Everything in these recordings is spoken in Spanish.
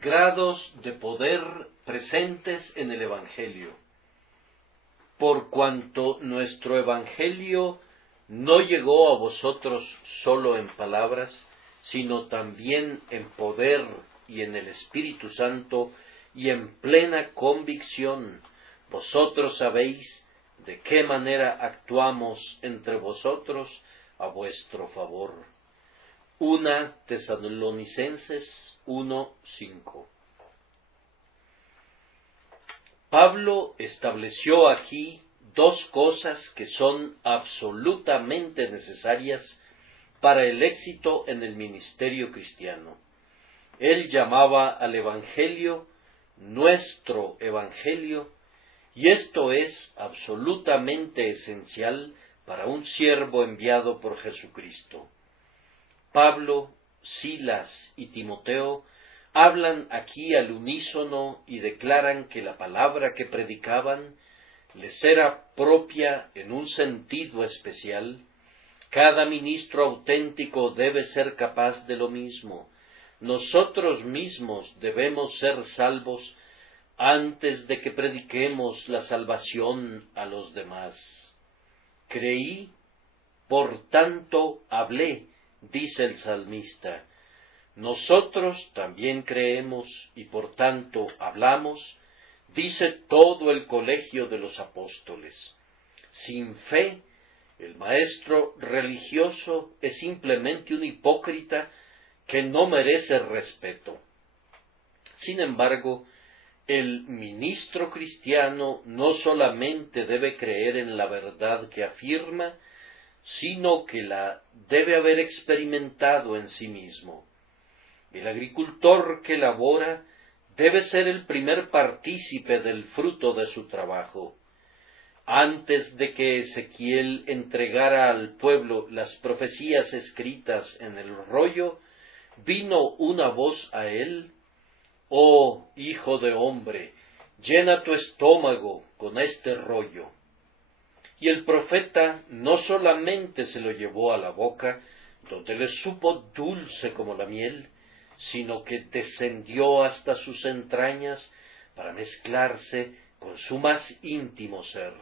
Grados de poder presentes en el Evangelio. Por cuanto nuestro Evangelio no llegó a vosotros solo en palabras, sino también en poder y en el Espíritu Santo y en plena convicción, vosotros sabéis de qué manera actuamos entre vosotros a vuestro favor. 1 Tesalonicenses 1:5. Pablo estableció aquí dos cosas que son absolutamente necesarias para el éxito en el ministerio cristiano. Él llamaba al Evangelio nuestro Evangelio, y esto es absolutamente esencial para un siervo enviado por Jesucristo. Pablo, Silas y Timoteo hablan aquí al unísono y declaran que la palabra que predicaban les era propia en un sentido especial. Cada ministro auténtico debe ser capaz de lo mismo. Nosotros mismos debemos ser salvos antes de que prediquemos la salvación a los demás. Creí, por tanto hablé, dice el salmista. Nosotros también creemos y por tanto hablamos, dice todo el colegio de los apóstoles. Sin fe, el maestro religioso es simplemente un hipócrita que no merece respeto. Sin embargo, el ministro cristiano no solamente debe creer en la verdad que afirma, sino que la debe haber experimentado en sí mismo. El agricultor que labora debe ser el primer partícipe del fruto de su trabajo. Antes de que Ezequiel entregara al pueblo las profecías escritas en el rollo, vino una voz a él: «Oh, hijo de hombre, llena tu estómago con este rollo». Y el profeta no solamente se lo llevó a la boca, donde le supo dulce como la miel, sino que descendió hasta sus entrañas para mezclarse con su más íntimo ser.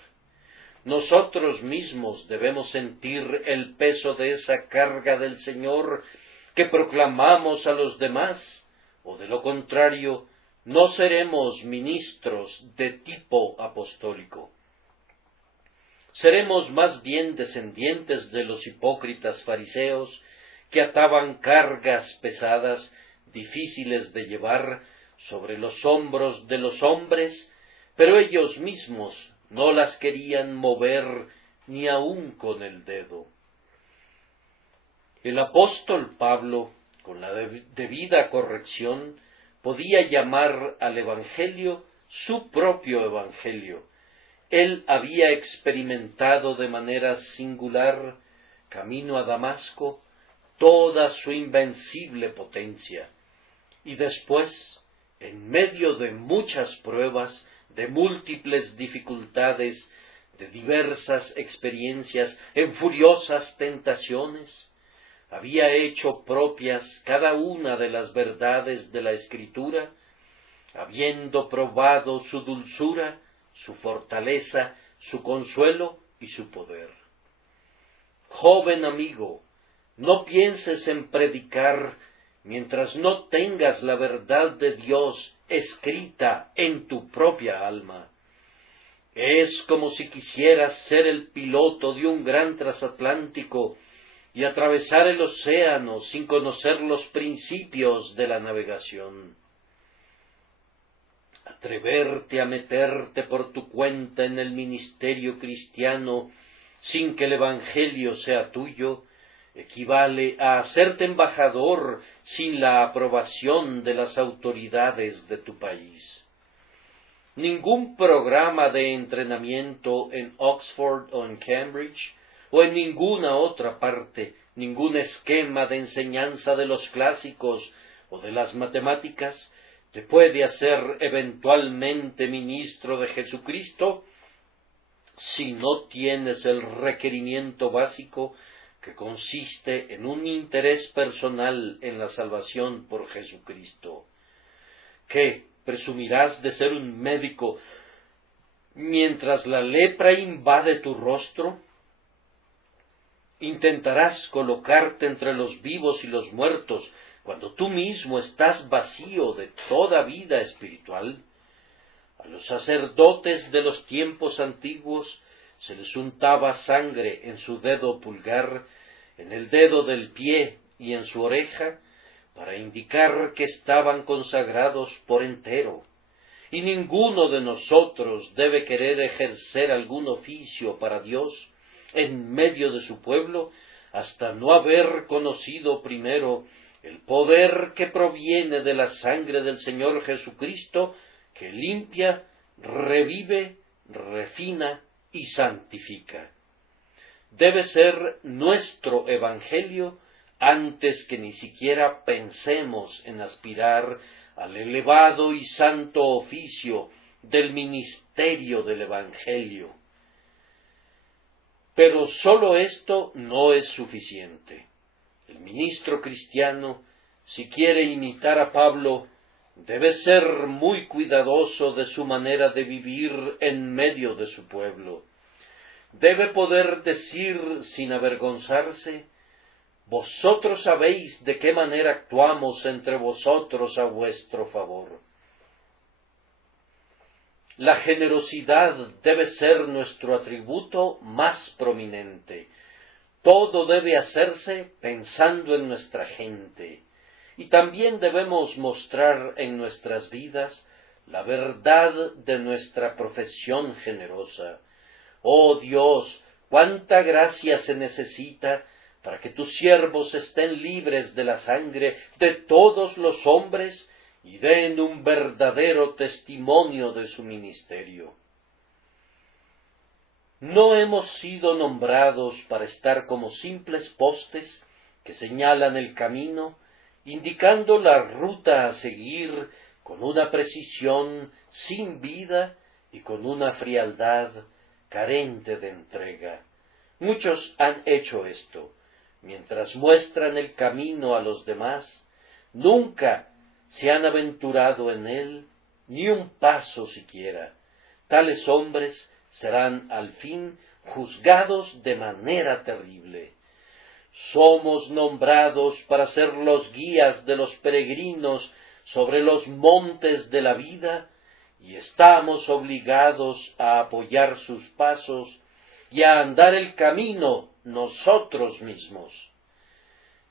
Nosotros mismos debemos sentir el peso de esa carga del Señor que proclamamos a los demás, o de lo contrario, no seremos ministros de tipo apostólico. Seremos más bien descendientes de los hipócritas fariseos que ataban cargas pesadas, difíciles de llevar, sobre los hombros de los hombres, pero ellos mismos no las querían mover ni aun con el dedo. El apóstol Pablo, con la debida corrección, podía llamar al Evangelio su propio Evangelio. Él había experimentado de manera singular, camino a Damasco, toda su invencible potencia. Y después, en medio de muchas pruebas, de múltiples dificultades, de diversas experiencias, en furiosas tentaciones, había hecho propias cada una de las verdades de la Escritura, habiendo probado su dulzura, su fortaleza, su consuelo y su poder. Joven amigo, no pienses en predicar mientras no tengas la verdad de Dios escrita en tu propia alma. Es como si quisieras ser el piloto de un gran transatlántico y atravesar el océano sin conocer los principios de la navegación. Atreverte a meterte por tu cuenta en el ministerio cristiano sin que el Evangelio sea tuyo equivale a hacerte embajador sin la aprobación de las autoridades de tu país. Ningún programa de entrenamiento en Oxford o en Cambridge o en ninguna otra parte, ningún esquema de enseñanza de los clásicos o de las matemáticas te puede hacer eventualmente ministro de Jesucristo si no tienes el requerimiento básico que consiste en un interés personal en la salvación por Jesucristo. ¿Qué? ¿Presumirás de ser un médico mientras la lepra invade tu rostro? ¿Intentarás colocarte entre los vivos y los muertos cuando tú mismo estás vacío de toda vida espiritual? A los sacerdotes de los tiempos antiguos se les untaba sangre en su dedo pulgar, en el dedo del pie y en su oreja, para indicar que estaban consagrados por entero. Y ninguno de nosotros debe querer ejercer algún oficio para Dios en medio de su pueblo hasta no haber conocido primero el poder que proviene de la sangre del Señor Jesucristo, que limpia, revive, refina y santifica. Debe ser nuestro evangelio antes que ni siquiera pensemos en aspirar al elevado y santo oficio del ministerio del evangelio. Pero sólo esto no es suficiente. El ministro cristiano, si quiere imitar a Pablo, debe ser muy cuidadoso de su manera de vivir en medio de su pueblo. Debe poder decir sin avergonzarse: vosotros sabéis de qué manera actuamos entre vosotros a vuestro favor. La generosidad debe ser nuestro atributo más prominente. Todo debe hacerse pensando en nuestra gente. Y también debemos mostrar en nuestras vidas la verdad de nuestra profesión generosa. Oh Dios, cuánta gracia se necesita para que tus siervos estén libres de la sangre de todos los hombres y den un verdadero testimonio de su ministerio. No hemos sido nombrados para estar como simples postes que señalan el camino, indicando la ruta a seguir con una precisión sin vida y con una frialdad carente de entrega. Muchos han hecho esto. Mientras muestran el camino a los demás, nunca se han aventurado en él ni un paso siquiera. Tales hombres serán al fin juzgados de manera terrible. Somos nombrados para ser los guías de los peregrinos sobre los montes de la vida, y estamos obligados a apoyar sus pasos y a andar el camino nosotros mismos.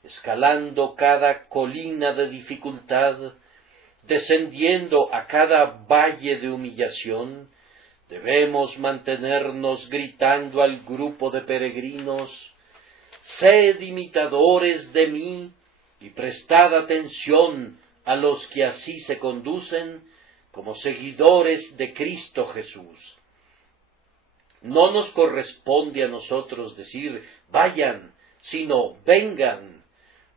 Escalando cada colina de dificultad, descendiendo a cada valle de humillación, debemos mantenernos gritando al grupo de peregrinos: sed imitadores de mí y prestad atención a los que así se conducen como seguidores de Cristo Jesús. No nos corresponde a nosotros decir vayan, sino vengan.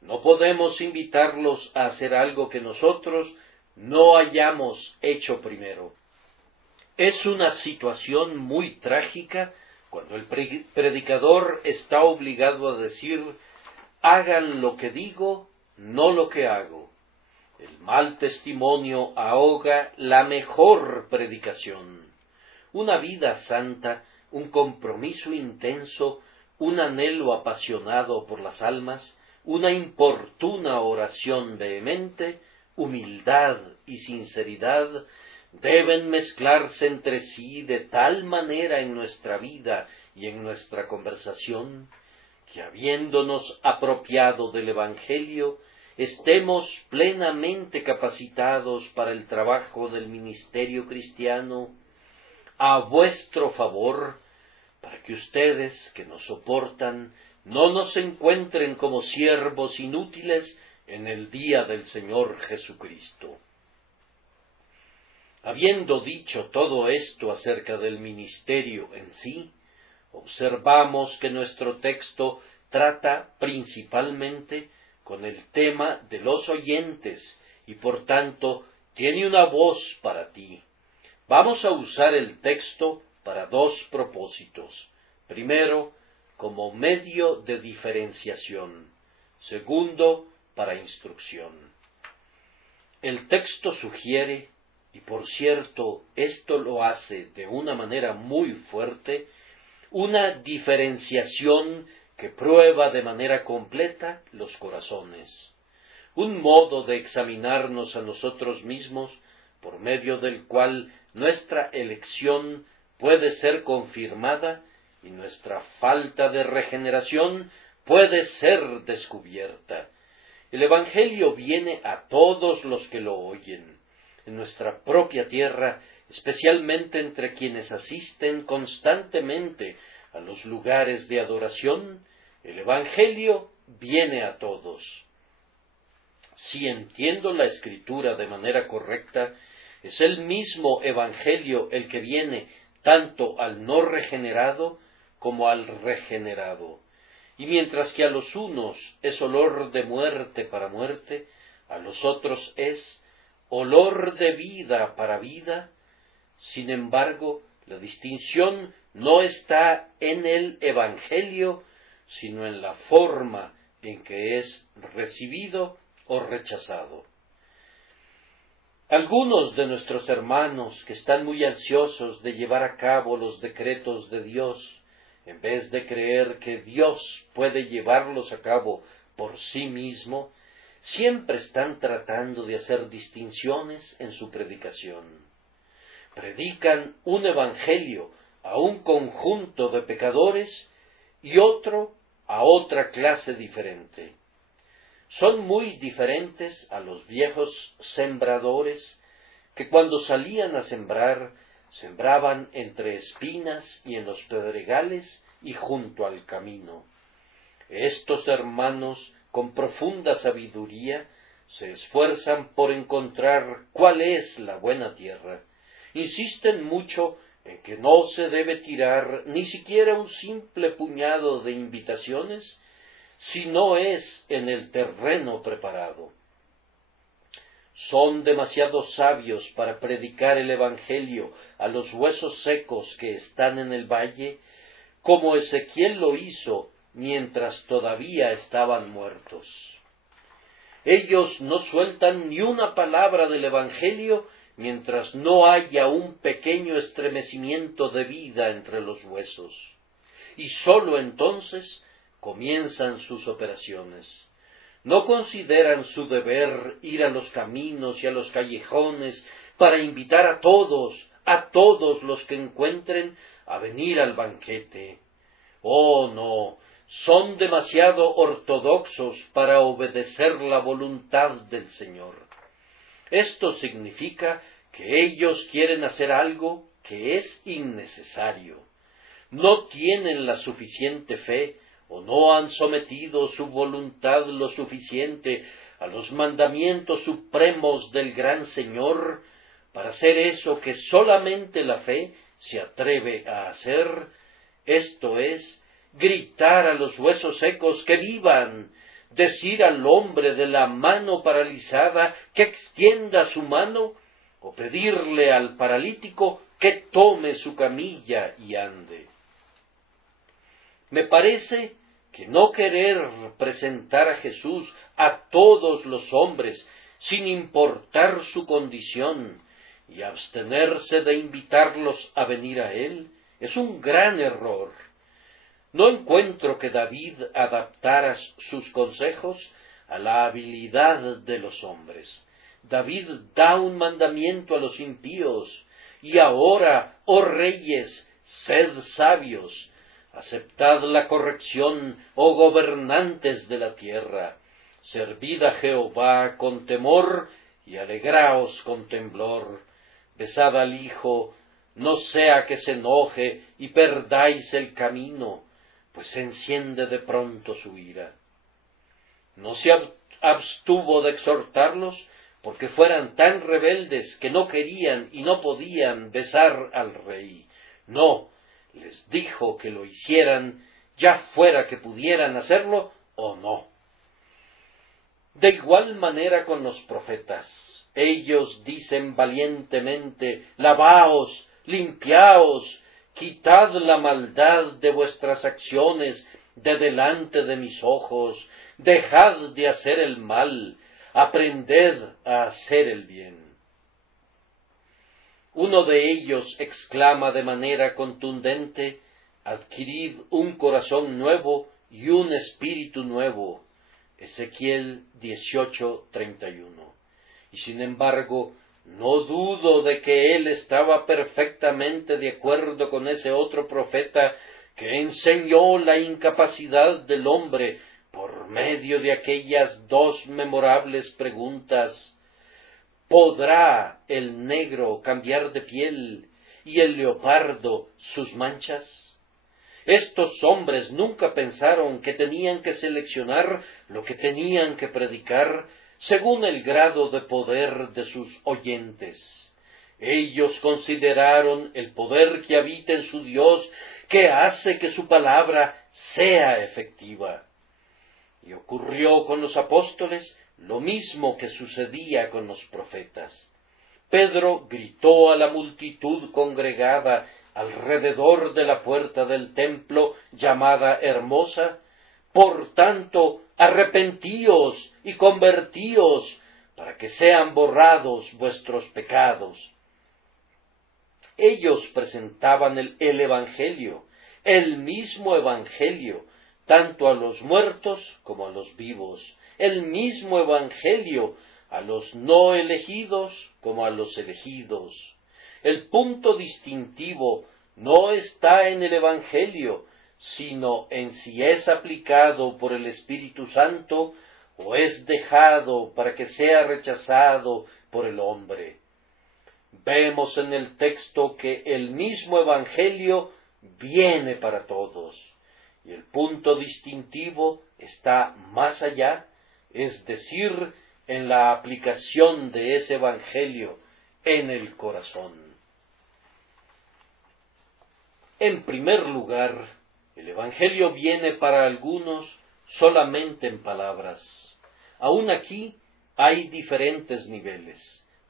No podemos invitarlos a hacer algo que nosotros no hayamos hecho primero. Es una situación muy trágica cuando el predicador está obligado a decir: hagan lo que digo, no lo que hago. El mal testimonio ahoga la mejor predicación. Una vida santa, un compromiso intenso, un anhelo apasionado por las almas, una importuna oración vehemente, humildad y sinceridad deben mezclarse entre sí de tal manera en nuestra vida y en nuestra conversación, que habiéndonos apropiado del Evangelio, estemos plenamente capacitados para el trabajo del ministerio cristiano, a vuestro favor, para que ustedes, que nos soportan, no nos encuentren como siervos inútiles en el día del Señor Jesucristo. Habiendo dicho todo esto acerca del ministerio en sí, observamos que nuestro texto trata principalmente con el tema de los oyentes y por tanto tiene una voz para ti. Vamos a usar el texto para dos propósitos. Primero, como medio de diferenciación. Segundo, para instrucción. El texto sugiere, y por cierto, esto lo hace de una manera muy fuerte, una diferenciación que prueba de manera completa los corazones, un modo de examinarnos a nosotros mismos por medio del cual nuestra elección puede ser confirmada y nuestra falta de regeneración puede ser descubierta. El Evangelio viene a todos los que lo oyen. En nuestra propia tierra, especialmente entre quienes asisten constantemente a los lugares de adoración, el Evangelio viene a todos. Si entiendo la Escritura de manera correcta, es el mismo Evangelio el que viene tanto al no regenerado como al regenerado. Y mientras que a los unos es olor de muerte para muerte, a los otros es olor de vida para vida, sin embargo, la distinción no está en el Evangelio, sino en la forma en que es recibido o rechazado. Algunos de nuestros hermanos que están muy ansiosos de llevar a cabo los decretos de Dios, en vez de creer que Dios puede llevarlos a cabo por sí mismo, siempre están tratando de hacer distinciones en su predicación. Predican un evangelio a un conjunto de pecadores y otro a otra clase diferente. Son muy diferentes a los viejos sembradores que cuando salían a sembrar, sembraban entre espinas y en los pedregales y junto al camino. Estos hermanos, con profunda sabiduría, se esfuerzan por encontrar cuál es la buena tierra. Insisten mucho en que no se debe tirar ni siquiera un simple puñado de invitaciones si no es en el terreno preparado. Son demasiado sabios para predicar el Evangelio a los huesos secos que están en el valle, como Ezequiel lo hizo mientras todavía estaban muertos. Ellos no sueltan ni una palabra del Evangelio mientras no haya un pequeño estremecimiento de vida entre los huesos, y sólo entonces comienzan sus operaciones. No consideran su deber ir a los caminos y a los callejones para invitar a todos los que encuentren a venir al banquete. Oh, no, son demasiado ortodoxos para obedecer la voluntad del Señor. Esto significa que ellos quieren hacer algo que es innecesario. No tienen la suficiente fe o no han sometido su voluntad lo suficiente a los mandamientos supremos del gran Señor para hacer eso que solamente la fe se atreve a hacer, esto es, gritar a los huesos secos que vivan, decir al hombre de la mano paralizada que extienda su mano, o pedirle al paralítico que tome su camilla y ande. Me parece que no querer presentar a Jesús a todos los hombres, sin importar su condición, y abstenerse de invitarlos a venir a Él, es un gran error. No encuentro que David adaptara sus consejos a la habilidad de los hombres. David da un mandamiento a los impíos, y ahora, oh reyes, sed sabios, aceptad la corrección, oh gobernantes de la tierra, servid a Jehová con temor y alegraos con temblor, besad al Hijo, no sea que se enoje y perdáis el camino, pues se enciende de pronto su ira. No se abstuvo de exhortarlos porque fueran tan rebeldes que no querían y no podían besar al rey. No, les dijo que lo hicieran, ya fuera que pudieran hacerlo o no. De igual manera con los profetas. Ellos dicen valientemente, lavaos, limpiaos, quitad la maldad de vuestras acciones de delante de mis ojos, dejad de hacer el mal, aprended a hacer el bien. Uno de ellos exclama de manera contundente, adquirid un corazón nuevo y un espíritu nuevo. Ezequiel 18:31. Y sin embargo, no dudo de que él estaba perfectamente de acuerdo con ese otro profeta que enseñó la incapacidad del hombre por medio de aquellas dos memorables preguntas: ¿podrá el negro cambiar de piel y el leopardo sus manchas? Estos hombres nunca pensaron que tenían que seleccionar lo que tenían que predicar según el grado de poder de sus oyentes. Ellos consideraron el poder que habita en su Dios, que hace que su palabra sea efectiva. Y ocurrió con los apóstoles lo mismo que sucedía con los profetas. Pedro gritó a la multitud congregada alrededor de la puerta del templo llamada Hermosa: por tanto, arrepentíos y convertíos, para que sean borrados vuestros pecados. Ellos presentaban el Evangelio, el mismo Evangelio, tanto a los muertos como a los vivos, el mismo Evangelio a los no elegidos como a los elegidos. El punto distintivo no está en el Evangelio, sino en si es aplicado por el Espíritu Santo o es dejado para que sea rechazado por el hombre. Vemos en el texto que el mismo Evangelio viene para todos, y el punto distintivo está más allá, es decir, en la aplicación de ese Evangelio en el corazón. En primer lugar, el Evangelio viene para algunos solamente en palabras. Aún aquí hay diferentes niveles.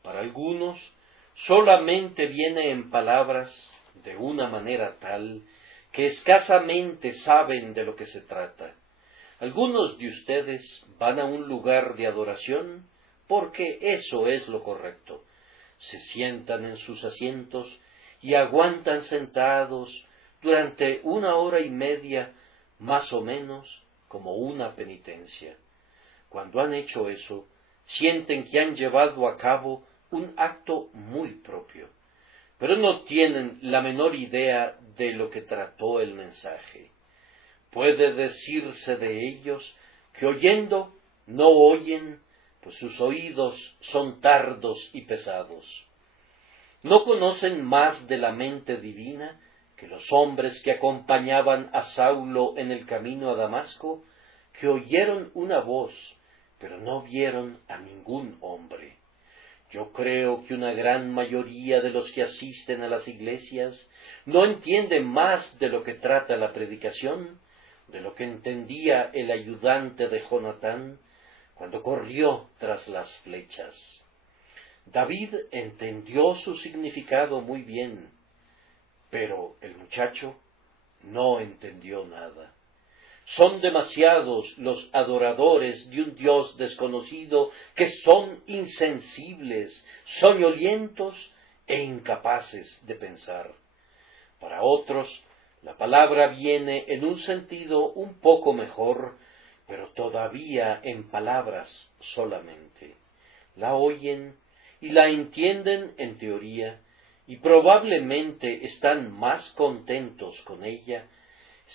Para algunos solamente viene en palabras de una manera tal que escasamente saben de lo que se trata. Algunos de ustedes van a un lugar de adoración porque eso es lo correcto. Se sientan en sus asientos y aguantan sentados durante 1 hora y media, más o menos, como una penitencia. Cuando han hecho eso, sienten que han llevado a cabo un acto muy propio, pero no tienen la menor idea de lo que trató el mensaje. Puede decirse de ellos que oyendo no oyen, pues sus oídos son tardos y pesados. No conocen más de la mente divina que los hombres que acompañaban a Saulo en el camino a Damasco, que oyeron una voz, pero no vieron a ningún hombre. Yo creo que una gran mayoría de los que asisten a las iglesias no entienden más de lo que trata la predicación, de lo que entendía el ayudante de Jonatán cuando corrió tras las flechas. David entendió su significado muy bien, pero el muchacho no entendió nada. Son demasiados los adoradores de un Dios desconocido que son insensibles, soñolientos e incapaces de pensar. Para otros, la palabra viene en un sentido un poco mejor, pero todavía en palabras solamente. La oyen y la entienden en teoría, y probablemente están más contentos con ella,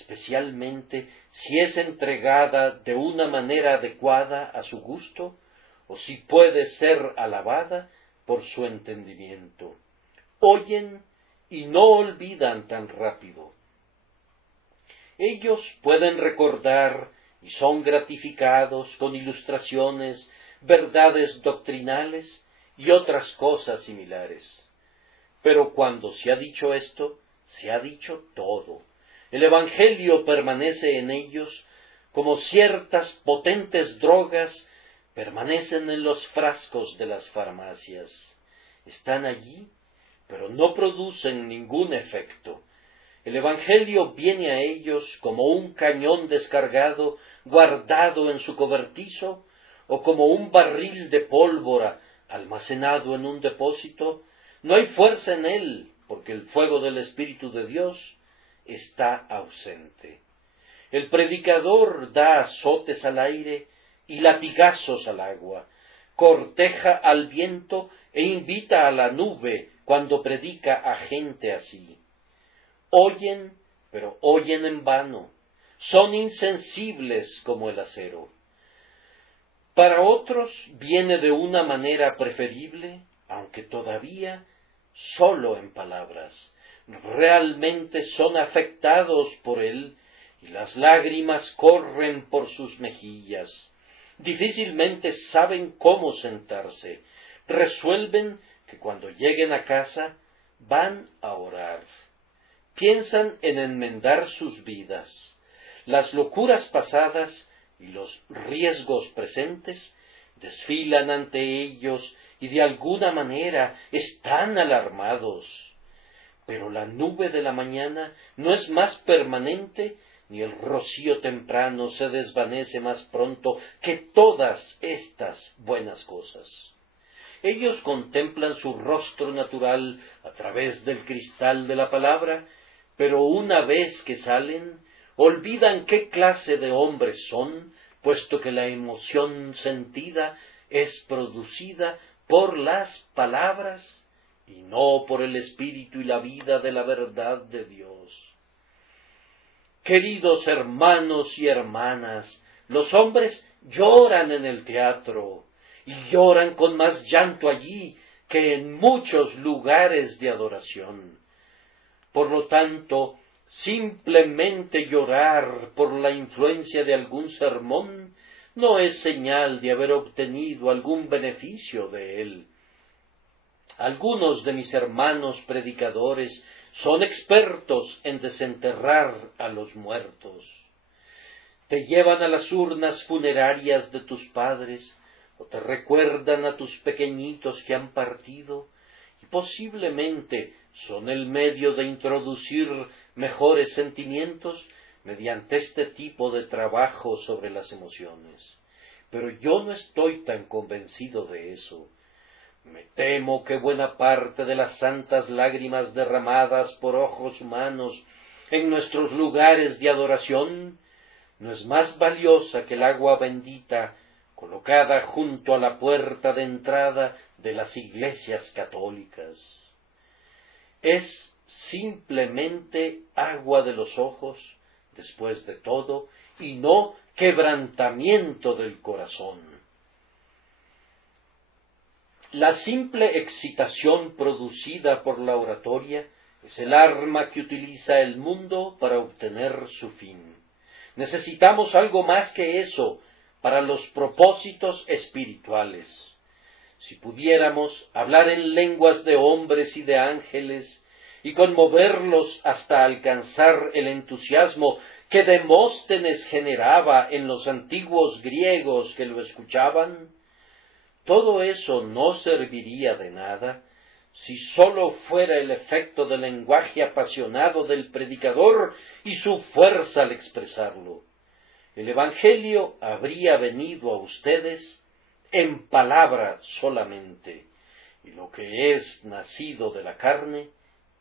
especialmente si es entregada de una manera adecuada a su gusto, o si puede ser alabada por su entendimiento. Oyen y no olvidan tan rápido. Ellos pueden recordar y son gratificados con ilustraciones, verdades doctrinales y otras cosas similares. Pero cuando se ha dicho esto, se ha dicho todo. El Evangelio permanece en ellos como ciertas potentes drogas permanecen en los frascos de las farmacias. Están allí, pero no producen ningún efecto. El Evangelio viene a ellos como un cañón descargado, guardado en su cobertizo, o como un barril de pólvora almacenado en un depósito, no hay fuerza en él, porque el fuego del Espíritu de Dios está ausente. El predicador da azotes al aire y latigazos al agua, corteja al viento e invita a la nube cuando predica a gente así. Oyen, pero oyen en vano, son insensibles como el acero. Para otros viene de una manera preferible, aunque todavía solo en palabras. Realmente son afectados por él y las lágrimas corren por sus mejillas. Difícilmente saben cómo sentarse. Resuelven que cuando lleguen a casa van a orar. Piensan en enmendar sus vidas. Las locuras pasadas y los riesgos presentes desfilan ante ellos y de alguna manera están alarmados. Pero la nube de la mañana no es más permanente, ni el rocío temprano se desvanece más pronto que todas estas buenas cosas. Ellos contemplan su rostro natural a través del cristal de la palabra, pero una vez que salen, olvidan qué clase de hombres son, puesto que la emoción sentida es producida por las palabras y no por el espíritu y la vida de la verdad de Dios. Queridos hermanos y hermanas, los hombres lloran en el teatro y lloran con más llanto allí que en muchos lugares de adoración. Por lo tanto, simplemente llorar por la influencia de algún sermón no es señal de haber obtenido algún beneficio de él. Algunos de mis hermanos predicadores son expertos en desenterrar a los muertos. Te llevan a las urnas funerarias de tus padres, o te recuerdan a tus pequeñitos que han partido, y posiblemente son el medio de introducir mejores sentimientos mediante este tipo de trabajo sobre las emociones. Pero yo no estoy tan convencido de eso. Me temo que buena parte de las santas lágrimas derramadas por ojos humanos en nuestros lugares de adoración no es más valiosa que el agua bendita colocada junto a la puerta de entrada de las iglesias católicas. Es simplemente agua de los ojos, después de todo, y no quebrantamiento del corazón. La simple excitación producida por la oratoria es el arma que utiliza el mundo para obtener su fin. Necesitamos algo más que eso para los propósitos espirituales. Si pudiéramos hablar en lenguas de hombres y de ángeles y conmoverlos hasta alcanzar el entusiasmo que Demóstenes generaba en los antiguos griegos que lo escuchaban, todo eso no serviría de nada si sólo fuera el efecto del lenguaje apasionado del predicador y su fuerza al expresarlo. El Evangelio habría venido a ustedes en palabra solamente, y lo que es nacido de la carne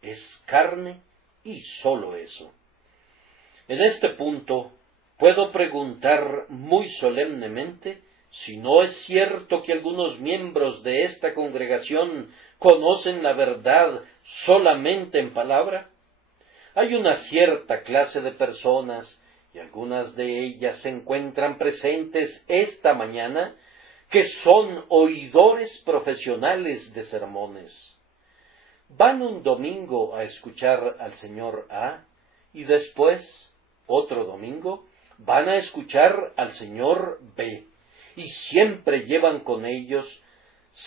es carne y sólo eso. En este punto puedo preguntar muy solemnemente si no es cierto que algunos miembros de esta congregación conocen la verdad solamente en palabra. Hay una cierta clase de personas, y algunas de ellas se encuentran presentes esta mañana, que son oidores profesionales de sermones. Van un domingo a escuchar al señor A, y después, otro domingo, van a escuchar al señor B, y siempre llevan con ellos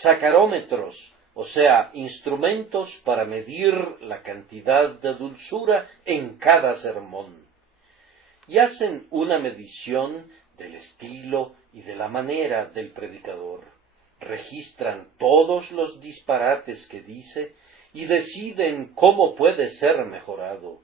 sacarómetros, o sea, instrumentos para medir la cantidad de dulzura en cada sermón. Y hacen una medición del estilo y de la manera del predicador. Registran todos los disparates que dice y deciden cómo puede ser mejorado.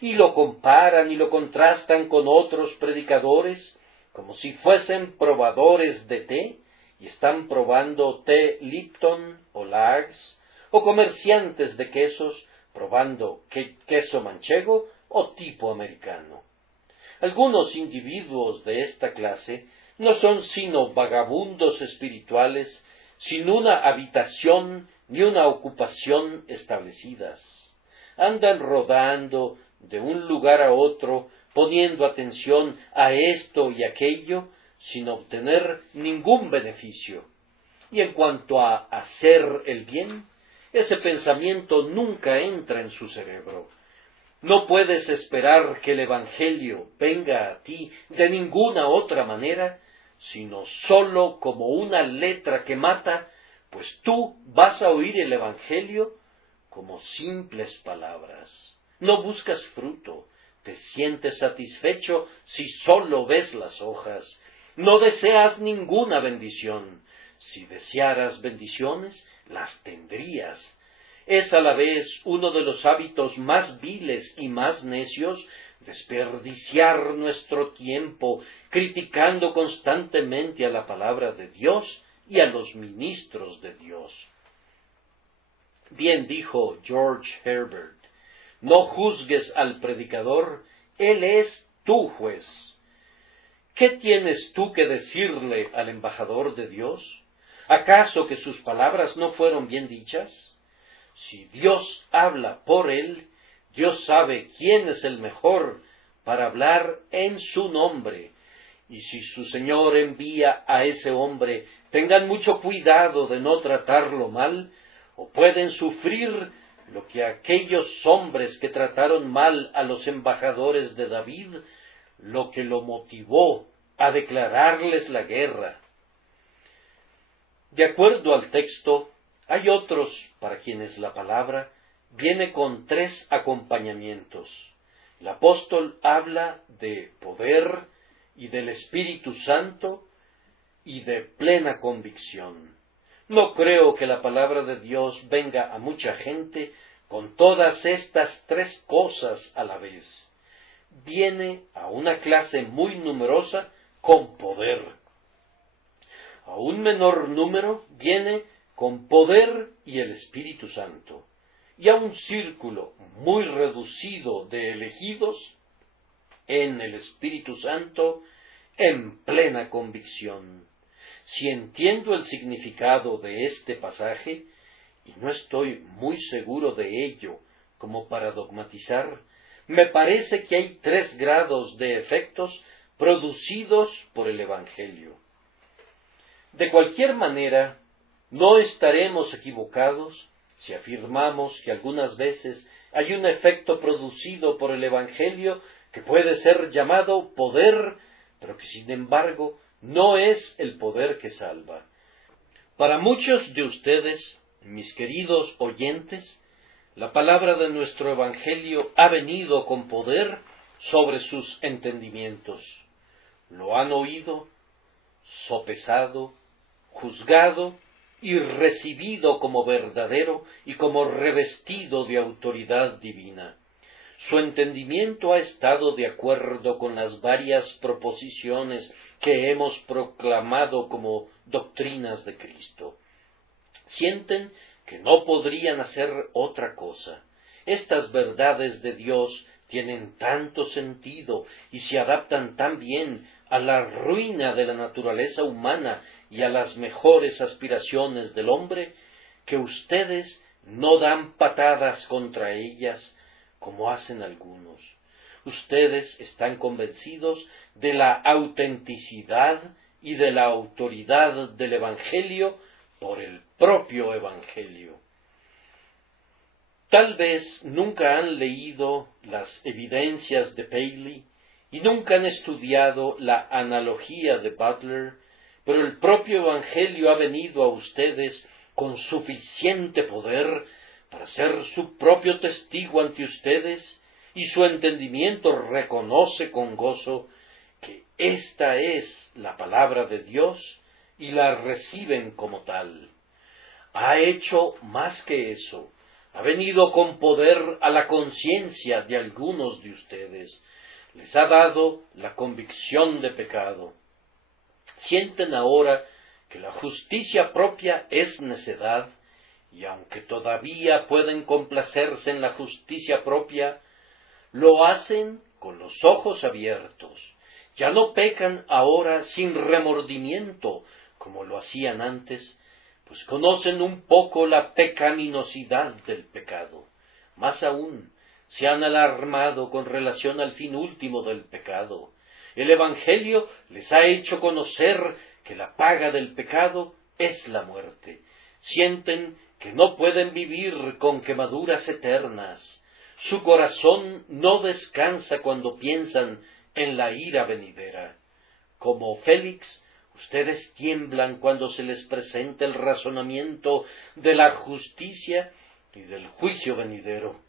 Y lo comparan y lo contrastan con otros predicadores como si fuesen probadores de té y están probando té Lipton o Lags, o comerciantes de quesos probando queso manchego o tipo americano. Algunos individuos de esta clase no son sino vagabundos espirituales sin una habitación ni una ocupación establecidas. Andan rodando de un lugar a otro, poniendo atención a esto y aquello, sin obtener ningún beneficio. Y en cuanto a hacer el bien, ese pensamiento nunca entra en su cerebro. No puedes esperar que el Evangelio venga a ti de ninguna otra manera, sino sólo como una letra que mata, pues tú vas a oír el Evangelio como simples palabras. No buscas fruto, te sientes satisfecho si sólo ves las hojas. No deseas ninguna bendición. Si desearas bendiciones, las tendrías. Es a la vez uno de los hábitos más viles y más necios desperdiciar nuestro tiempo criticando constantemente a la palabra de Dios y a los ministros de Dios. Bien dijo George Herbert, no juzgues al predicador, él es tu juez. ¿Qué tienes tú que decirle al embajador de Dios? ¿Acaso que sus palabras no fueron bien dichas? Si Dios habla por él, Dios sabe quién es el mejor para hablar en su nombre. Y si su Señor envía a ese hombre, tengan mucho cuidado de no tratarlo mal, o pueden sufrir lo que aquellos hombres que trataron mal a los embajadores de David, lo que lo motivó a declararles la guerra. De acuerdo al texto, hay otros para quienes la palabra viene con 3 acompañamientos. El apóstol habla de poder y del Espíritu Santo y de plena convicción. No creo que la palabra de Dios venga a mucha gente con todas estas 3 cosas a la vez. Viene a una clase muy numerosa con poder. A un menor número viene con poder y el Espíritu Santo, y a un círculo muy reducido de elegidos en el Espíritu Santo en plena convicción. Si entiendo el significado de este pasaje, y no estoy muy seguro de ello como para dogmatizar, me parece que hay 3 grados de efectos producidos por el Evangelio. De cualquier manera, no estaremos equivocados si afirmamos que algunas veces hay un efecto producido por el Evangelio que puede ser llamado poder, pero que sin embargo no es el poder que salva. Para muchos de ustedes, mis queridos oyentes, la palabra de nuestro Evangelio ha venido con poder sobre sus entendimientos. Lo han oído, sopesado, juzgado y recibido como verdadero y como revestido de autoridad divina. Su entendimiento ha estado de acuerdo con las varias proposiciones que hemos proclamado como doctrinas de Cristo. Sienten que no podrían hacer otra cosa. Estas verdades de Dios tienen tanto sentido y se adaptan tan bien a la ruina de la naturaleza humana y a las mejores aspiraciones del hombre, que ustedes no dan patadas contra ellas como hacen algunos. Ustedes están convencidos de la autenticidad y de la autoridad del Evangelio por el propio Evangelio. Tal vez nunca han leído las evidencias de Paley y nunca han estudiado la analogía de Butler, pero el propio Evangelio ha venido a ustedes con suficiente poder para ser su propio testigo ante ustedes, y su entendimiento reconoce con gozo que esta es la palabra de Dios y la reciben como tal. Ha hecho más que eso. Ha venido con poder a la conciencia de algunos de ustedes. Les ha dado la convicción de pecado. Sienten ahora que la justicia propia es necedad, y aunque todavía pueden complacerse en la justicia propia, lo hacen con los ojos abiertos. Ya no pecan ahora sin remordimiento, como lo hacían antes, pues conocen un poco la pecaminosidad del pecado. Más aún, se han alarmado con relación al fin último del pecado. El Evangelio les ha hecho conocer que la paga del pecado es la muerte. Sienten que no pueden vivir con quemaduras eternas. Su corazón no descansa cuando piensan en la ira venidera. Como Félix, ustedes tiemblan cuando se les presenta el razonamiento de la justicia y del juicio venidero.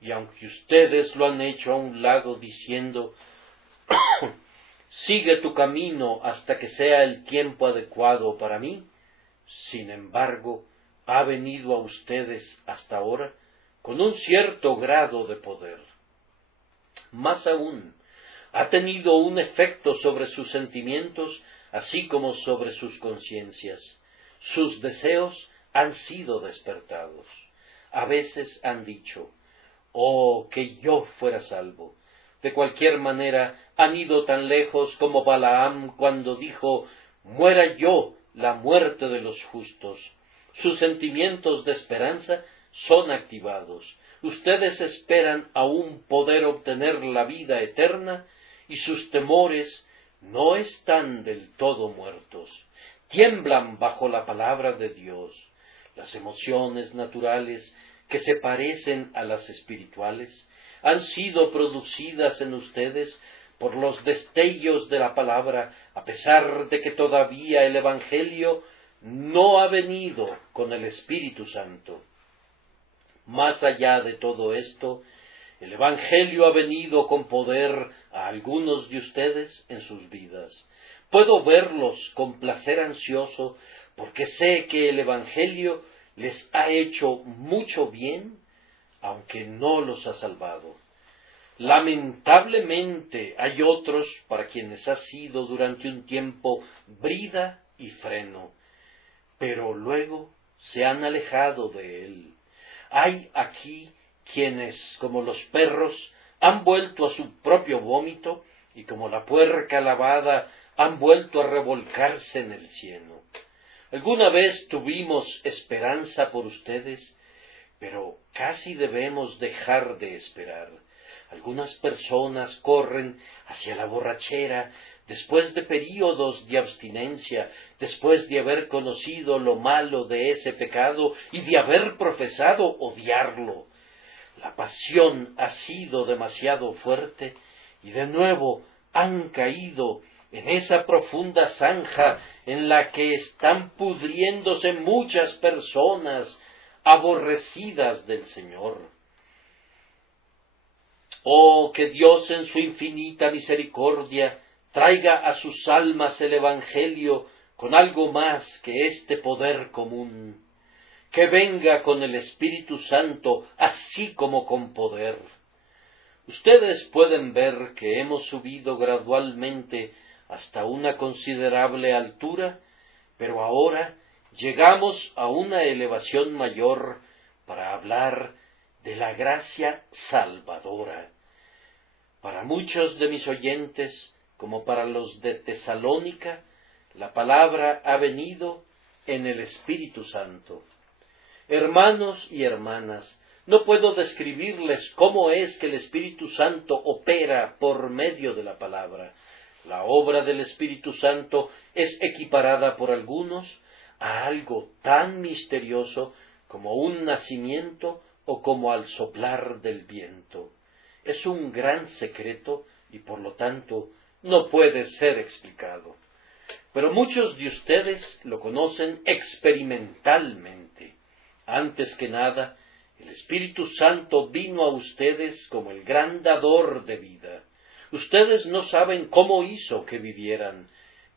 Y aunque ustedes lo han hecho a un lado diciendo, sigue tu camino hasta que sea el tiempo adecuado para mí, sin embargo, ha venido a ustedes hasta ahora con un cierto grado de poder. Más aún, ha tenido un efecto sobre sus sentimientos, así como sobre sus conciencias. Sus deseos han sido despertados. A veces han dicho, oh, que yo fuera salvo. De cualquier manera, han ido tan lejos como Balaam cuando dijo, muera yo la muerte de los justos. Sus sentimientos de esperanza son activados. Ustedes esperan aún poder obtener la vida eterna y sus temores no están del todo muertos. Tiemblan bajo la palabra de Dios. Las emociones naturales que se parecen a las espirituales han sido producidas en ustedes por los destellos de la palabra, a pesar de que todavía el Evangelio no ha venido con el Espíritu Santo. Más allá de todo esto, el Evangelio ha venido con poder a algunos de ustedes en sus vidas. Puedo verlos con placer ansioso, porque sé que el Evangelio les ha hecho mucho bien, aunque no los ha salvado. Lamentablemente hay otros para quienes ha sido durante un tiempo brida y freno, pero luego se han alejado de él. Hay aquí quienes, como los perros, han vuelto a su propio vómito y como la puerca lavada han vuelto a revolcarse en el cieno. Alguna vez tuvimos esperanza por ustedes, pero casi debemos dejar de esperar. Algunas personas corren hacia la borrachera después de períodos de abstinencia, después de haber conocido lo malo de ese pecado y de haber profesado odiarlo. La pasión ha sido demasiado fuerte y de nuevo han caído en esa profunda zanja en la que están pudriéndose muchas personas aborrecidas del Señor. Oh, que Dios en su infinita misericordia traiga a sus almas el Evangelio con algo más que este poder común, que venga con el Espíritu Santo así como con poder. Ustedes pueden ver que hemos subido gradualmente hasta una considerable altura, pero ahora llegamos a una elevación mayor para hablar de la gracia salvadora. Para muchos de mis oyentes, como para los de Tesalónica, la palabra ha venido en el Espíritu Santo. Hermanos y hermanas, no puedo describirles cómo es que el Espíritu Santo opera por medio de la palabra. La obra del Espíritu Santo es equiparada por algunos a algo tan misterioso como un nacimiento o como al soplar del viento. Es un gran secreto y por lo tanto no puede ser explicado. Pero muchos de ustedes lo conocen experimentalmente. Antes que nada, el Espíritu Santo vino a ustedes como el gran dador de vida. Ustedes no saben cómo hizo que vivieran,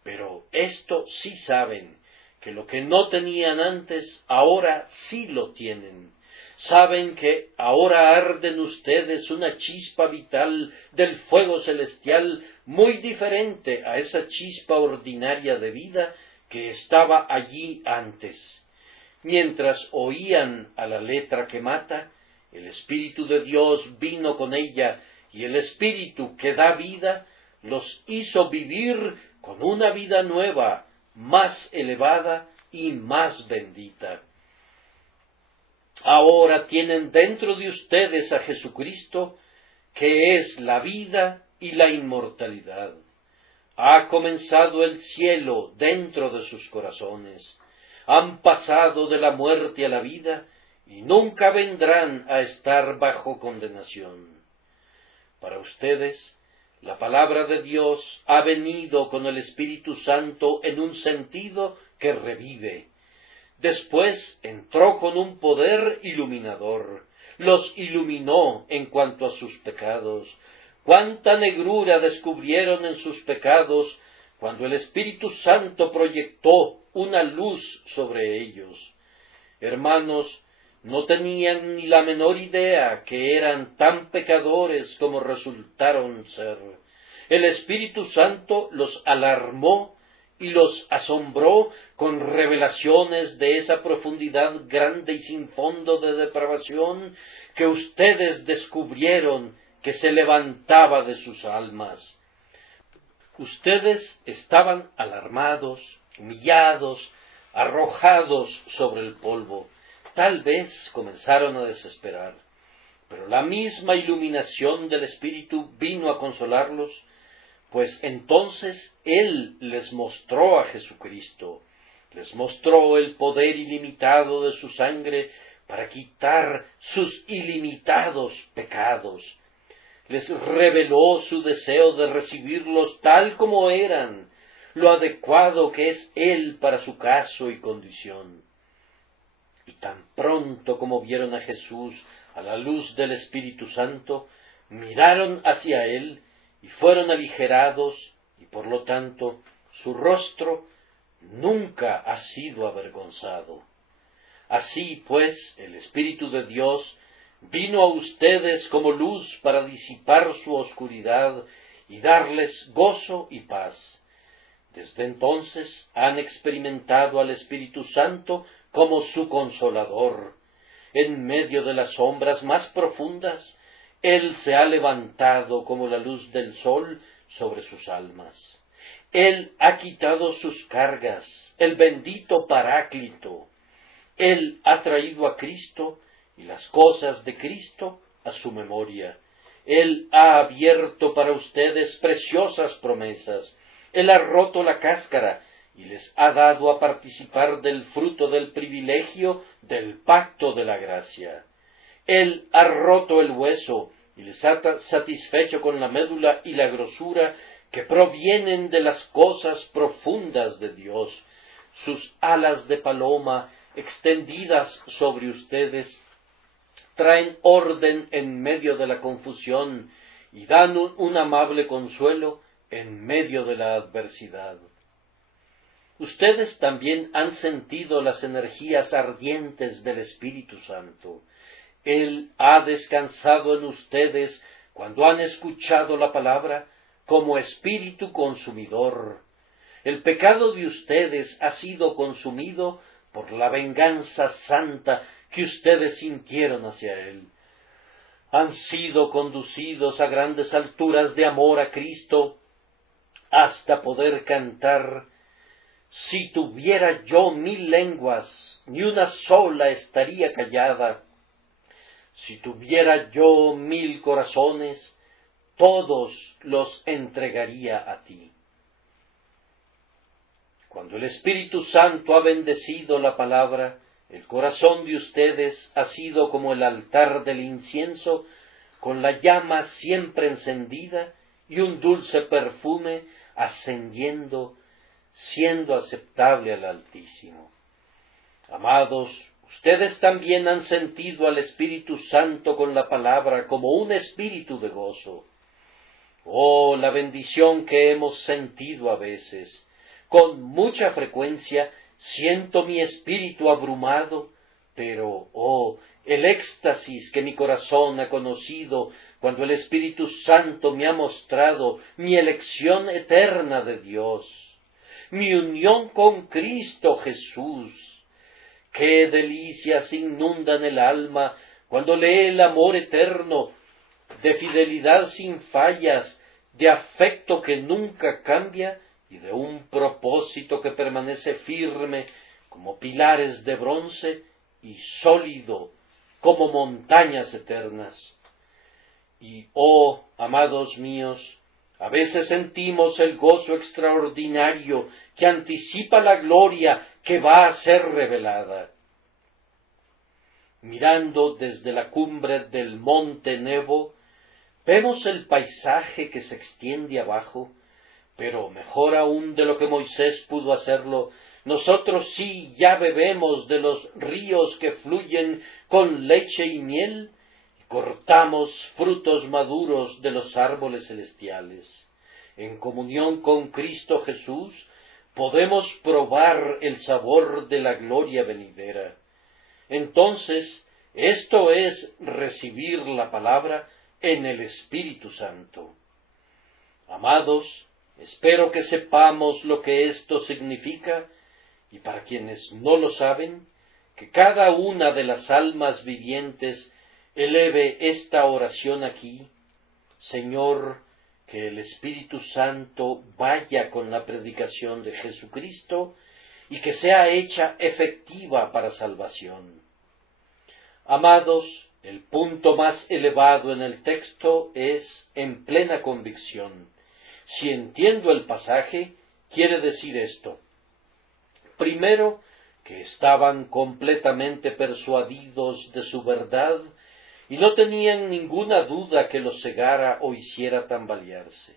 pero esto sí saben, que lo que no tenían antes, ahora sí lo tienen. Saben que ahora arde en ustedes una chispa vital del fuego celestial muy diferente a esa chispa ordinaria de vida que estaba allí antes. Mientras oían a la letra que mata, el Espíritu de Dios vino con ella, y el Espíritu que da vida los hizo vivir con una vida nueva, más elevada y más bendita. Ahora tienen dentro de ustedes a Jesucristo, que es la vida y la inmortalidad. Ha comenzado el cielo dentro de sus corazones. Han pasado de la muerte a la vida y nunca vendrán a estar bajo condenación. Para ustedes, la palabra de Dios ha venido con el Espíritu Santo en un sentido que revive. Después entró con un poder iluminador, los iluminó en cuanto a sus pecados. Cuánta negrura descubrieron en sus pecados cuando el Espíritu Santo proyectó una luz sobre ellos. Hermanos, no tenían ni la menor idea que eran tan pecadores como resultaron ser. El Espíritu Santo los alarmó y los asombró con revelaciones de esa profundidad grande y sin fondo de depravación que ustedes descubrieron que se levantaba de sus almas. Ustedes estaban alarmados, humillados, arrojados sobre el polvo. Tal vez comenzaron a desesperar, pero la misma iluminación del Espíritu vino a consolarlos, pues entonces Él les mostró a Jesucristo, les mostró el poder ilimitado de su sangre para quitar sus ilimitados pecados. Les reveló su deseo de recibirlos tal como eran, lo adecuado que es Él para su caso y condición. Y tan pronto como vieron a Jesús a la luz del Espíritu Santo, miraron hacia Él y fueron aligerados, y por lo tanto su rostro nunca ha sido avergonzado. Así pues, el Espíritu de Dios vino a ustedes como luz para disipar su oscuridad y darles gozo y paz. Desde entonces han experimentado al Espíritu Santo como su consolador. En medio de las sombras más profundas, Él se ha levantado como la luz del sol sobre sus almas. Él ha quitado sus cargas, el bendito Paráclito. Él ha traído a Cristo y las cosas de Cristo a su memoria. Él ha abierto para ustedes preciosas promesas. Él ha roto la cáscara y les ha dado a participar del fruto del privilegio del pacto de la gracia. Él ha roto el hueso y les ha satisfecho con la médula y la grosura que provienen de las cosas profundas de Dios. Sus alas de paloma extendidas sobre ustedes traen orden en medio de la confusión y dan un amable consuelo en medio de la adversidad. Ustedes también han sentido las energías ardientes del Espíritu Santo. Él ha descansado en ustedes cuando han escuchado la palabra como espíritu consumidor. El pecado de ustedes ha sido consumido por la venganza santa que ustedes sintieron hacia Él. Han sido conducidos a grandes alturas de amor a Cristo hasta poder cantar: si tuviera yo 1000 lenguas, ni una sola estaría callada. Si tuviera yo 1000 corazones, todos los entregaría a ti. Cuando el Espíritu Santo ha bendecido la palabra, el corazón de ustedes ha sido como el altar del incienso, con la llama siempre encendida y un dulce perfume ascendiendo, siendo aceptable al Altísimo. Amados, ustedes también han sentido al Espíritu Santo con la palabra como un espíritu de gozo. Oh, la bendición que hemos sentido a veces. Con mucha frecuencia siento mi espíritu abrumado, pero, oh, el éxtasis que mi corazón ha conocido cuando el Espíritu Santo me ha mostrado mi elección eterna de Dios, mi unión con Cristo Jesús. Qué delicias inundan el alma cuando lee el amor eterno, de fidelidad sin fallas, de afecto que nunca cambia y de un propósito que permanece firme como pilares de bronce y sólido como montañas eternas. Y, oh, amados míos, a veces sentimos el gozo extraordinario que anticipa la gloria que va a ser revelada. Mirando desde la cumbre del monte Nebo, vemos el paisaje que se extiende abajo, pero mejor aún de lo que Moisés pudo hacerlo, nosotros sí ya bebemos de los ríos que fluyen con leche y miel, y cortamos frutos maduros de los árboles celestiales. En comunión con Cristo Jesús, podemos probar el sabor de la gloria venidera. Entonces, esto es recibir la palabra en el Espíritu Santo. Amados, espero que sepamos lo que esto significa, y para quienes no lo saben, que cada una de las almas vivientes eleve esta oración aquí: Señor, que el Espíritu Santo vaya con la predicación de Jesucristo y que sea hecha efectiva para salvación. Amados, el punto más elevado en el texto es en plena convicción. Si entiendo el pasaje, quiere decir esto. Primero, que estaban completamente persuadidos de su verdad y no tenían ninguna duda que los cegara o hiciera tambalearse.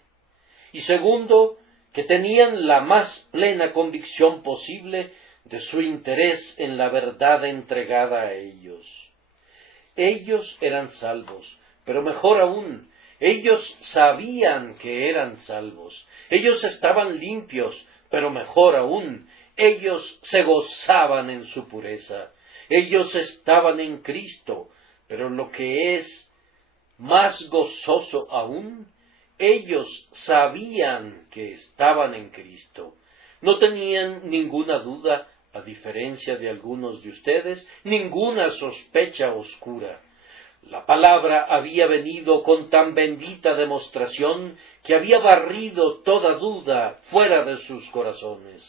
Y segundo, que tenían la más plena convicción posible de su interés en la verdad entregada a ellos. Ellos eran salvos, pero mejor aún, ellos sabían que eran salvos. Ellos estaban limpios, pero mejor aún, ellos se gozaban en su pureza. Ellos estaban en Cristo, pero lo que es más gozoso aún, ellos sabían que estaban en Cristo. No tenían ninguna duda, a diferencia de algunos de ustedes, ninguna sospecha oscura. La palabra había venido con tan bendita demostración que había barrido toda duda fuera de sus corazones.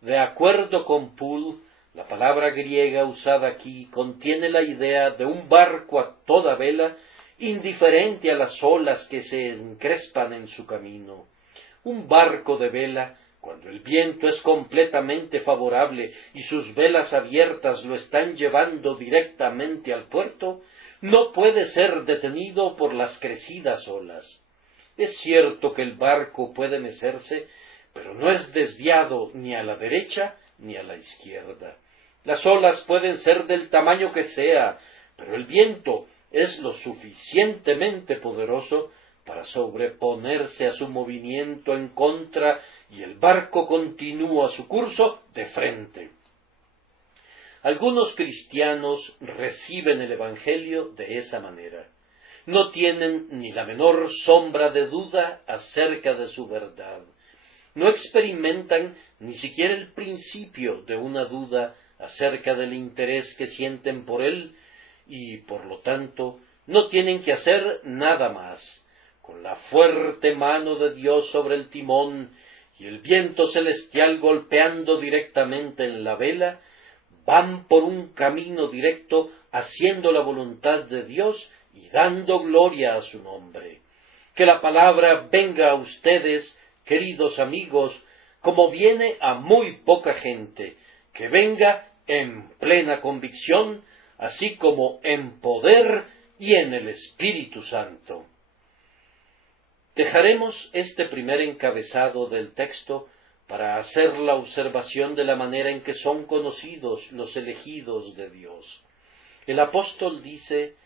De acuerdo con Poole, la palabra griega usada aquí contiene la idea de un barco a toda vela, indiferente a las olas que se encrespan en su camino. Un barco de vela, cuando el viento es completamente favorable y sus velas abiertas lo están llevando directamente al puerto, no puede ser detenido por las crecidas olas. Es cierto que el barco puede mecerse, pero no es desviado ni a la derecha ni a la izquierda. Las olas pueden ser del tamaño que sea, pero el viento es lo suficientemente poderoso para sobreponerse a su movimiento en contra, y el barco continúa su curso de frente. Algunos cristianos reciben el Evangelio de esa manera. No tienen ni la menor sombra de duda acerca de su verdad. No experimentan ni siquiera el principio de una duda acerca del interés que sienten por él, y, por lo tanto, no tienen que hacer nada más. Con la fuerte mano de Dios sobre el timón y el viento celestial golpeando directamente en la vela, van por un camino directo haciendo la voluntad de Dios y dando gloria a su nombre. Que la palabra venga a ustedes, queridos amigos, como viene a muy poca gente, que venga en plena convicción, así como en poder y en el Espíritu Santo. Dejaremos este primer encabezado del texto para hacer la observación de la manera en que son conocidos los elegidos de Dios. El apóstol dice: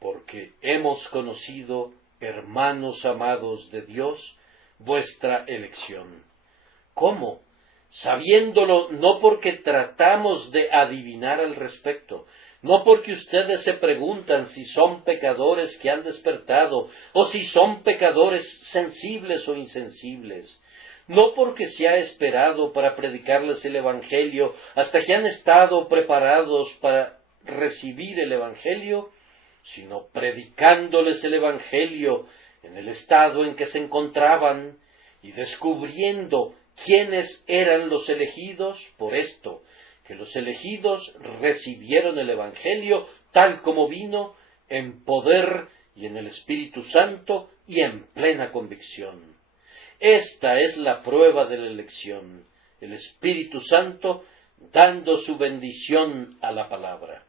porque hemos conocido, hermanos amados de Dios, vuestra elección. ¿Cómo? Sabiéndolo no porque tratamos de adivinar al respecto, no porque ustedes se preguntan si son pecadores que han despertado, o si son pecadores sensibles o insensibles, no porque se ha esperado para predicarles el Evangelio hasta que han estado preparados para recibir el Evangelio, sino predicándoles el Evangelio en el estado en que se encontraban y descubriendo quiénes eran los elegidos, por esto, que los elegidos recibieron el Evangelio tal como vino, en poder y en el Espíritu Santo y en plena convicción. Esta es la prueba de la elección, el Espíritu Santo dando su bendición a la palabra.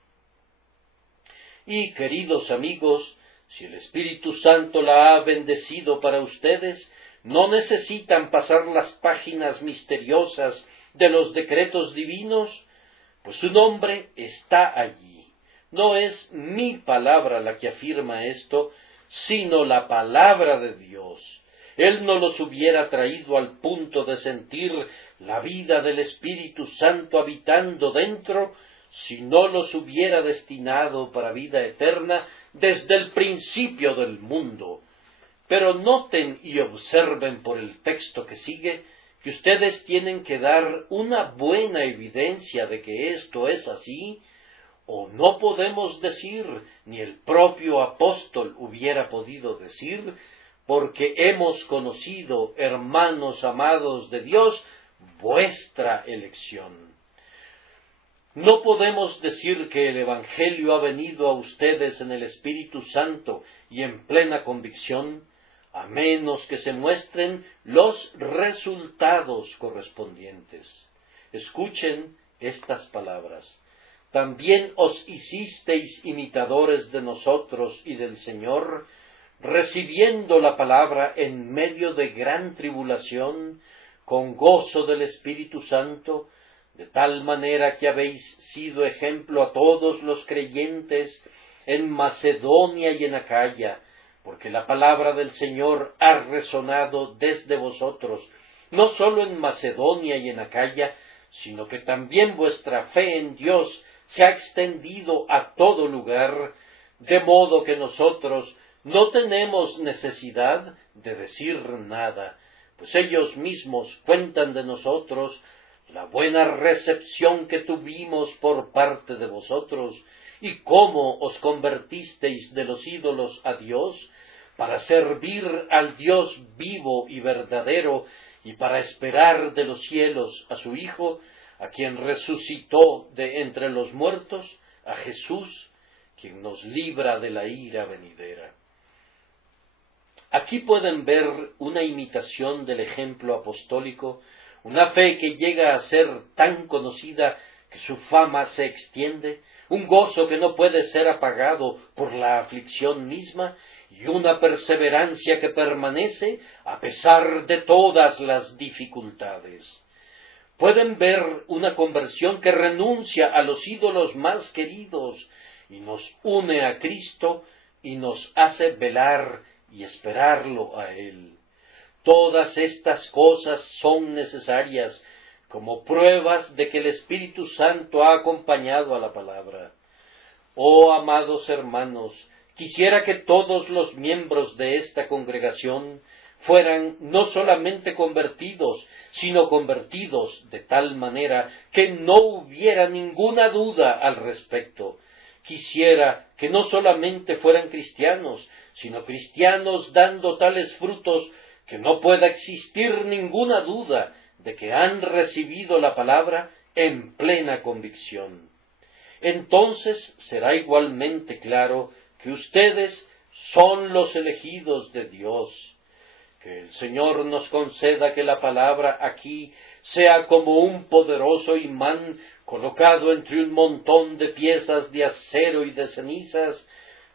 Y, queridos amigos, si el Espíritu Santo la ha bendecido para ustedes, no necesitan pasar las páginas misteriosas de los decretos divinos, pues su nombre está allí. No es mi palabra la que afirma esto, sino la palabra de Dios. Él no los hubiera traído al punto de sentir la vida del Espíritu Santo habitando dentro, si no los hubiera destinado para vida eterna desde el principio del mundo. Pero noten y observen por el texto que sigue que ustedes tienen que dar una buena evidencia de que esto es así, o no podemos decir, ni el propio apóstol hubiera podido decir, porque hemos conocido, hermanos amados de Dios, vuestra elección. No podemos decir que el Evangelio ha venido a ustedes en el Espíritu Santo y en plena convicción, a menos que se muestren los resultados correspondientes. Escuchen estas palabras. También os hicisteis imitadores de nosotros y del Señor, recibiendo la palabra en medio de gran tribulación, con gozo del Espíritu Santo, de tal manera que habéis sido ejemplo a todos los creyentes en Macedonia y en Acaya, porque la palabra del Señor ha resonado desde vosotros, no sólo en Macedonia y en Acaya, sino que también vuestra fe en Dios se ha extendido a todo lugar, de modo que nosotros no tenemos necesidad de decir nada, pues ellos mismos cuentan de nosotros la buena recepción que tuvimos por parte de vosotros, y cómo os convertisteis de los ídolos a Dios, para servir al Dios vivo y verdadero, y para esperar de los cielos a su Hijo, a quien resucitó de entre los muertos, a Jesús, quien nos libra de la ira venidera. Aquí pueden ver una imitación del ejemplo apostólico, una fe que llega a ser tan conocida que su fama se extiende, un gozo que no puede ser apagado por la aflicción misma, y una perseverancia que permanece a pesar de todas las dificultades. Pueden ver una conversión que renuncia a los ídolos más queridos y nos une a Cristo y nos hace velar y esperarlo a Él. Todas estas cosas son necesarias como pruebas de que el Espíritu Santo ha acompañado a la palabra. Oh, amados hermanos, quisiera que todos los miembros de esta congregación fueran no solamente convertidos, sino convertidos de tal manera que no hubiera ninguna duda al respecto. Quisiera que no solamente fueran cristianos, sino cristianos dando tales frutos que no pueda existir ninguna duda de que han recibido la palabra en plena convicción. Entonces será igualmente claro que ustedes son los elegidos de Dios. Que el Señor nos conceda que la palabra aquí sea como un poderoso imán colocado entre un montón de piezas de acero y de cenizas,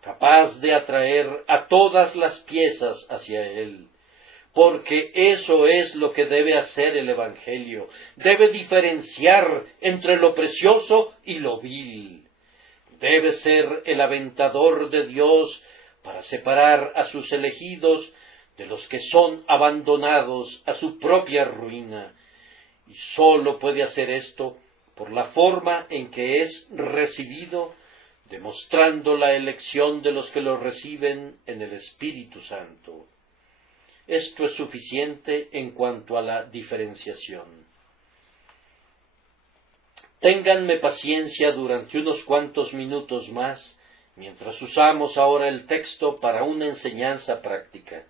capaz de atraer a todas las piezas hacia Él. Porque eso es lo que debe hacer el Evangelio. Debe diferenciar entre lo precioso y lo vil. Debe ser el aventador de Dios para separar a sus elegidos de los que son abandonados a su propia ruina. Y sólo puede hacer esto por la forma en que es recibido, demostrando la elección de los que lo reciben en el Espíritu Santo. Esto es suficiente en cuanto a la diferenciación. Ténganme paciencia durante unos cuantos minutos más, mientras usamos ahora el texto para una enseñanza práctica.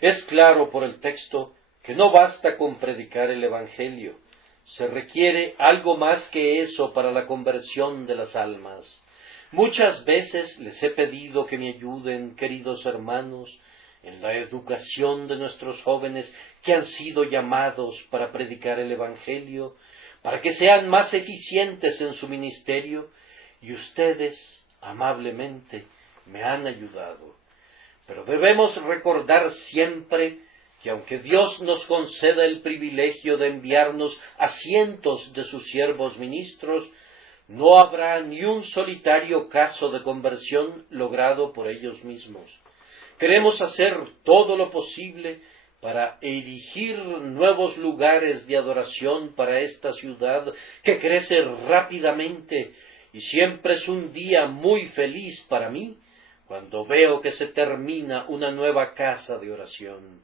Es claro por el texto que no basta con predicar el Evangelio. Se requiere algo más que eso para la conversión de las almas. Muchas veces les he pedido que me ayuden, queridos hermanos, en la educación de nuestros jóvenes que han sido llamados para predicar el Evangelio, para que sean más eficientes en su ministerio, y ustedes, amablemente, me han ayudado. Pero debemos recordar siempre que aunque Dios nos conceda el privilegio de enviarnos a cientos de sus siervos ministros, no habrá ni un solitario caso de conversión logrado por ellos mismos. Queremos hacer todo lo posible para erigir nuevos lugares de adoración para esta ciudad que crece rápidamente, y siempre es un día muy feliz para mí cuando veo que se termina una nueva casa de oración.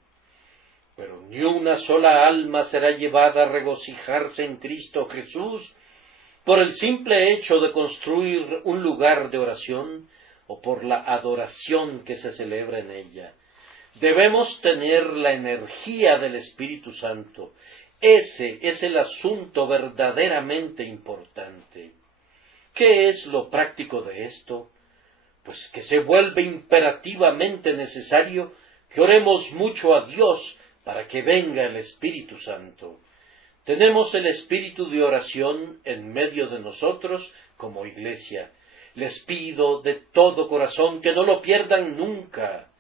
Pero ni una sola alma será llevada a regocijarse en Cristo Jesús por el simple hecho de construir un lugar de oración o por la adoración que se celebra en ella. Debemos tener la energía del Espíritu Santo. Ese es el asunto verdaderamente importante. ¿Qué es lo práctico de esto? Pues que se vuelve imperativamente necesario que oremos mucho a Dios para que venga el Espíritu Santo. Tenemos el espíritu de oración en medio de nosotros como iglesia. Les pido de todo corazón que no lo pierdan nunca.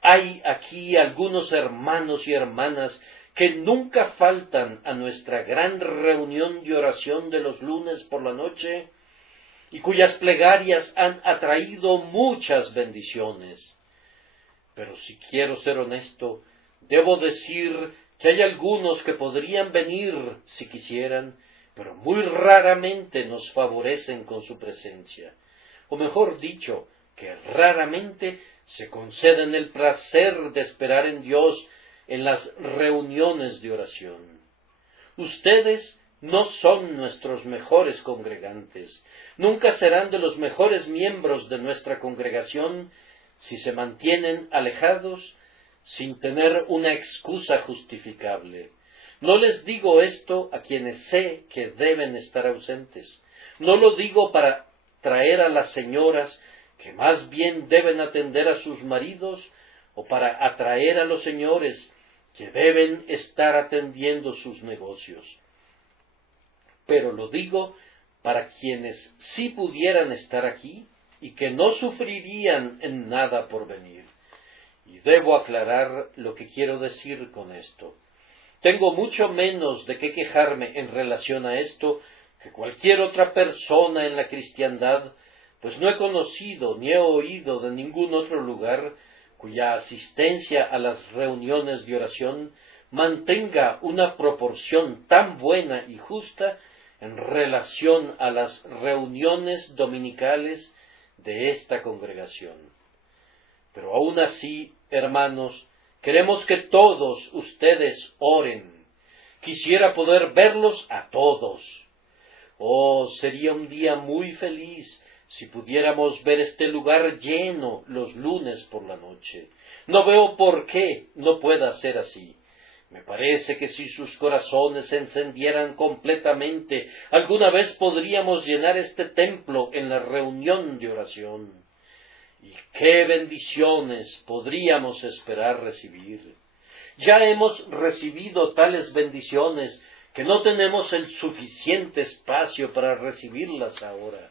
Hay aquí algunos hermanos y hermanas que nunca faltan a nuestra gran reunión de oración de los lunes por la noche y cuyas plegarias han atraído muchas bendiciones. Pero si quiero ser honesto, debo decir que hay algunos que podrían venir si quisieran, pero muy raramente nos favorecen con su presencia. O mejor dicho, que raramente se conceden el placer de esperar en Dios en las reuniones de oración. Ustedes no son nuestros mejores congregantes, nunca serán de los mejores miembros de nuestra congregación si se mantienen alejados sin tener una excusa justificable. No les digo esto a quienes sé que deben estar ausentes. No lo digo para traer a las señoras que más bien deben atender a sus maridos, o para atraer a los señores que deben estar atendiendo sus negocios. Pero lo digo para quienes sí pudieran estar aquí y que no sufrirían en nada por venir. Y debo aclarar lo que quiero decir con esto. Tengo mucho menos de qué quejarme en relación a esto que cualquier otra persona en la cristiandad, pues no he conocido ni he oído de ningún otro lugar cuya asistencia a las reuniones de oración mantenga una proporción tan buena y justa en relación a las reuniones dominicales de esta congregación. Pero aún así, hermanos, queremos que todos ustedes oren. Quisiera poder verlos a todos. Oh, sería un día muy feliz si pudiéramos ver este lugar lleno los lunes por la noche. No veo por qué no pueda ser así. Me parece que si sus corazones se encendieran completamente, alguna vez podríamos llenar este templo en la reunión de oración. Y qué bendiciones podríamos esperar recibir. Ya hemos recibido tales bendiciones que no tenemos el suficiente espacio para recibirlas ahora.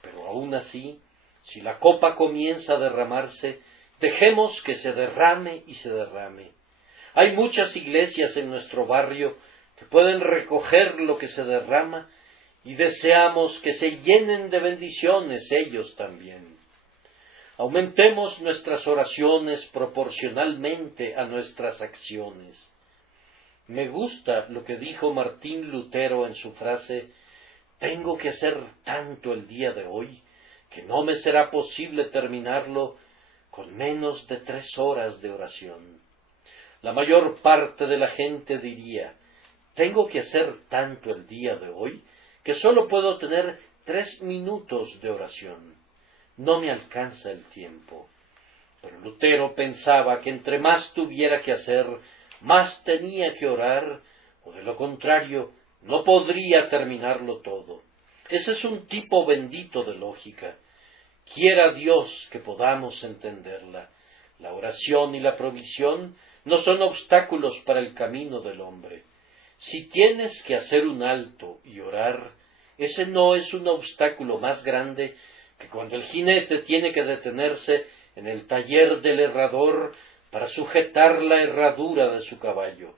Pero aún así, si la copa comienza a derramarse, dejemos que se derrame y se derrame. Hay muchas iglesias en nuestro barrio que pueden recoger lo que se derrama y deseamos que se llenen de bendiciones ellos también. Aumentemos nuestras oraciones proporcionalmente a nuestras acciones. Me gusta lo que dijo Martín Lutero en su frase: «Tengo que hacer tanto el día de hoy que no me será posible terminarlo con menos de 3 horas de oración. La mayor parte de la gente diría: tengo que hacer tanto el día de hoy que solo puedo tener 3 minutos de oración. No me alcanza el tiempo. Pero Lutero pensaba que entre más tuviera que hacer, más tenía que orar, o de lo contrario, no podría terminarlo todo. Ese es un tipo bendito de lógica. Quiera Dios que podamos entenderla. La oración y la provisión no son obstáculos para el camino del hombre. Si tienes que hacer un alto y orar, ese no es un obstáculo más grande que cuando el jinete tiene que detenerse en el taller del herrador para sujetar la herradura de su caballo,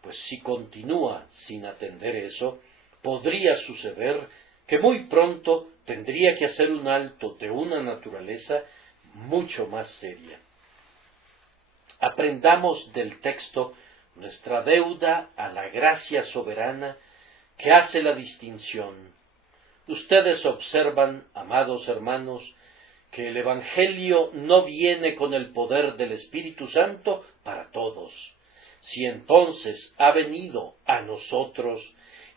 pues si continúa sin atender eso, podría suceder que muy pronto tendría que hacer un alto de una naturaleza mucho más seria. Aprendamos del texto nuestra deuda a la gracia soberana que hace la distinción. Ustedes observan, amados hermanos, que el Evangelio no viene con el poder del Espíritu Santo para todos. Si entonces ha venido a nosotros,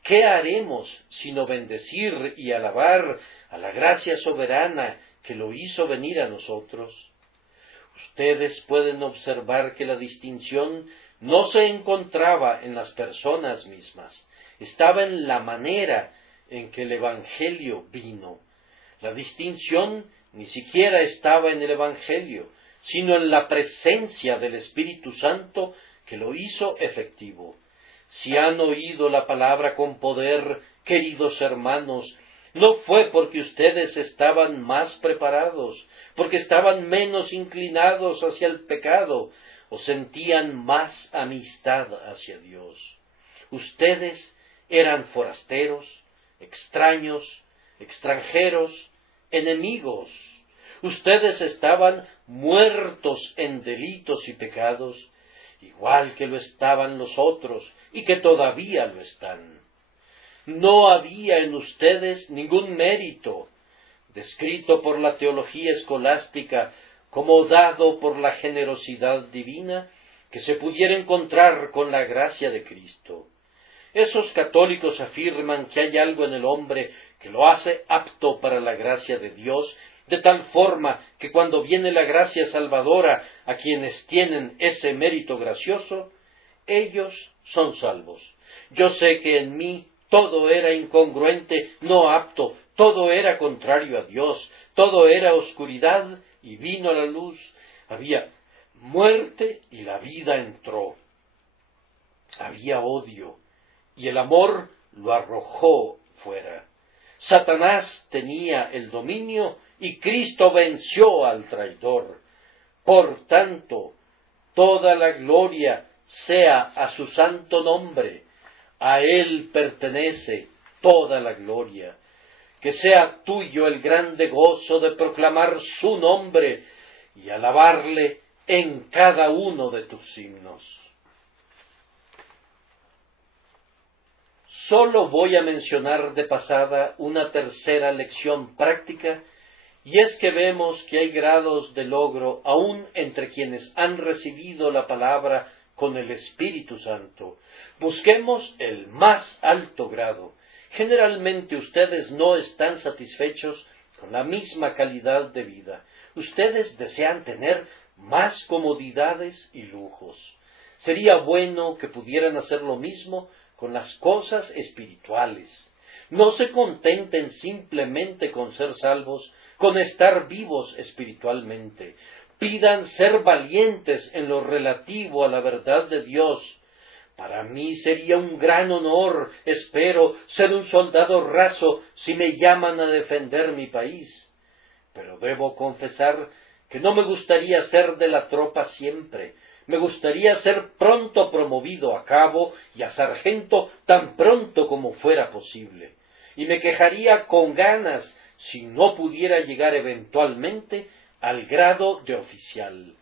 ¿qué haremos sino bendecir y alabar a la gracia soberana que lo hizo venir a nosotros? Ustedes pueden observar que la distinción no se encontraba en las personas mismas, estaba en la manera en que el Evangelio vino. La distinción ni siquiera estaba en el Evangelio, sino en la presencia del Espíritu Santo que lo hizo efectivo. Si han oído la palabra con poder, queridos hermanos, no fue porque ustedes estaban más preparados, porque estaban menos inclinados hacia el pecado, o sentían más amistad hacia Dios. Ustedes eran forasteros, extraños, extranjeros, enemigos. Ustedes estaban muertos en delitos y pecados, igual que lo estaban los otros, y que todavía lo están. No había en ustedes ningún mérito, descrito por la teología escolástica como dado por la generosidad divina, que se pudiera encontrar con la gracia de Cristo. Esos católicos afirman que hay algo en el hombre que lo hace apto para la gracia de Dios, de tal forma que cuando viene la gracia salvadora a quienes tienen ese mérito gracioso, ellos son salvos. Yo sé que en mí todo era incongruente, no apto, todo era contrario a Dios, todo era oscuridad y vino la luz, había muerte y la vida entró. Había odio y el amor lo arrojó fuera. Satanás tenía el dominio y Cristo venció al traidor. Por tanto, toda la gloria sea a su santo nombre. A Él pertenece toda la gloria. Que sea tuyo el grande gozo de proclamar su nombre y alabarle en cada uno de tus himnos. Solo voy a mencionar de pasada una tercera lección práctica, y es que vemos que hay grados de logro aún entre quienes han recibido la palabra con el Espíritu Santo. Busquemos el más alto grado. Generalmente ustedes no están satisfechos con la misma calidad de vida. Ustedes desean tener más comodidades y lujos. Sería bueno que pudieran hacer lo mismo con las cosas espirituales. No se contenten simplemente con ser salvos, con estar vivos espiritualmente. Pidan ser valientes en lo relativo a la verdad de Dios. Para mí sería un gran honor, espero, ser un soldado raso si me llaman a defender mi país. Pero debo confesar que no me gustaría ser de la tropa siempre. Me gustaría ser pronto promovido a cabo y a sargento tan pronto como fuera posible. Y me quejaría con ganas si no pudiera llegar eventualmente al grado de oficial.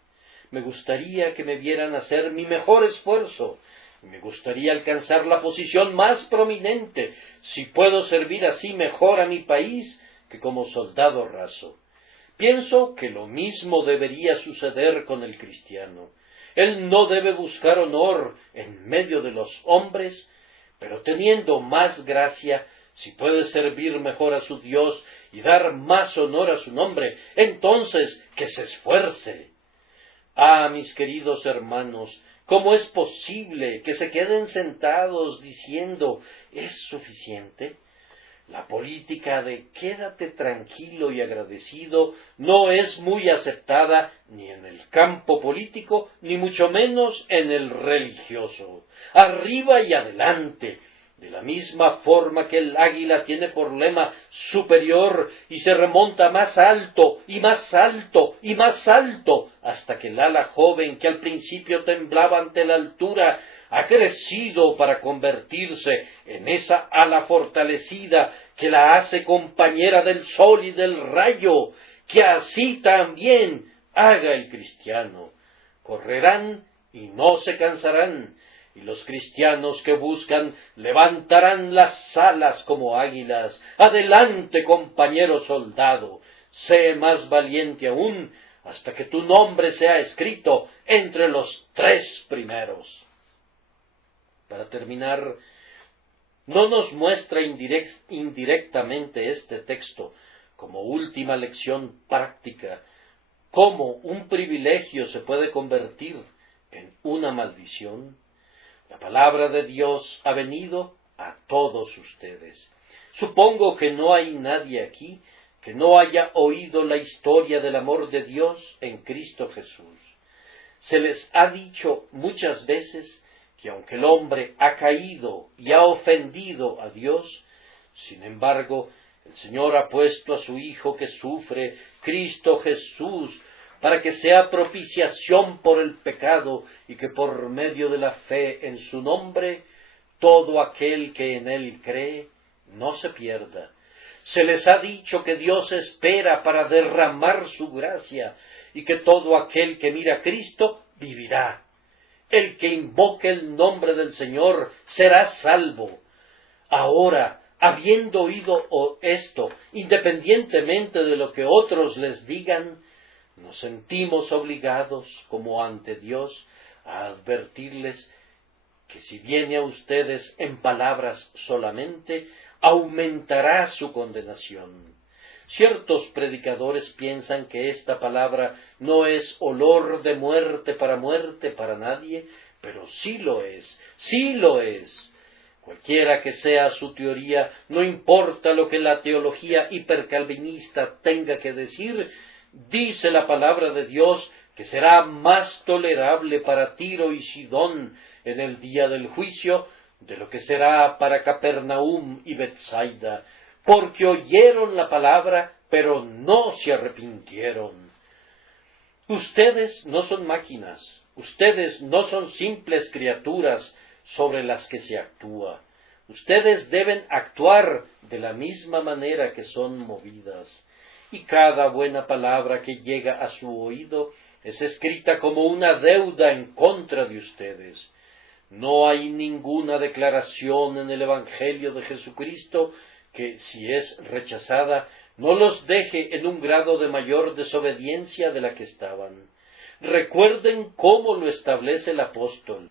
Me gustaría que me vieran hacer mi mejor esfuerzo. Me gustaría alcanzar la posición más prominente, si puedo servir así mejor a mi país que como soldado raso. Pienso que lo mismo debería suceder con el cristiano. Él no debe buscar honor en medio de los hombres, pero teniendo más gracia, si puede servir mejor a su Dios y dar más honor a su nombre, entonces que se esfuerce. Ah, mis queridos hermanos, ¿cómo es posible que se queden sentados diciendo ¿es suficiente? La política de quédate tranquilo y agradecido no es muy aceptada ni en el campo político, ni mucho menos en el religioso. Arriba y adelante, de la misma forma que el águila tiene por lema superior y se remonta más alto y más alto y más alto, hasta que el ala joven que al principio temblaba ante la altura ha crecido para convertirse en esa ala fortalecida que la hace compañera del sol y del rayo, que así también haga el cristiano. Correrán y no se cansarán, y los cristianos que buscan levantarán las alas como águilas. Adelante, compañero soldado, sé más valiente aún, hasta que tu nombre sea escrito entre los 3 primeros. Para terminar, ¿no nos muestra indirectamente este texto, como última lección práctica, cómo un privilegio se puede convertir en una maldición? La palabra de Dios ha venido a todos ustedes. Supongo que no hay nadie aquí que no haya oído la historia del amor de Dios en Cristo Jesús. Se les ha dicho muchas veces que aunque el hombre ha caído y ha ofendido a Dios, sin embargo, el Señor ha puesto a su Hijo que sufre, Cristo Jesús, para que sea propiciación por el pecado y que por medio de la fe en su nombre, todo aquel que en él cree no se pierda. Se les ha dicho que Dios espera para derramar su gracia y que todo aquel que mira a Cristo vivirá. El que invoque el nombre del Señor será salvo. Ahora, habiendo oído esto, independientemente de lo que otros les digan, nos sentimos obligados, como ante Dios, a advertirles que si viene a ustedes en palabras solamente, aumentará su condenación. Ciertos predicadores piensan que esta palabra no es olor de muerte para nadie, pero sí lo es, sí lo es. Cualquiera que sea su teoría, no importa lo que la teología hipercalvinista tenga que decir, dice la palabra de Dios que será más tolerable para Tiro y Sidón en el día del juicio de lo que será para Capernaum y Betsaida, porque oyeron la palabra, pero no se arrepintieron. Ustedes no son máquinas, ustedes no son simples criaturas sobre las que se actúa. Ustedes deben actuar de la misma manera que son movidas, y cada buena palabra que llega a su oído es escrita como una deuda en contra de ustedes. No hay ninguna declaración en el Evangelio de Jesucristo que, si es rechazada, no los deje en un grado de mayor desobediencia de la que estaban. Recuerden cómo lo establece el apóstol.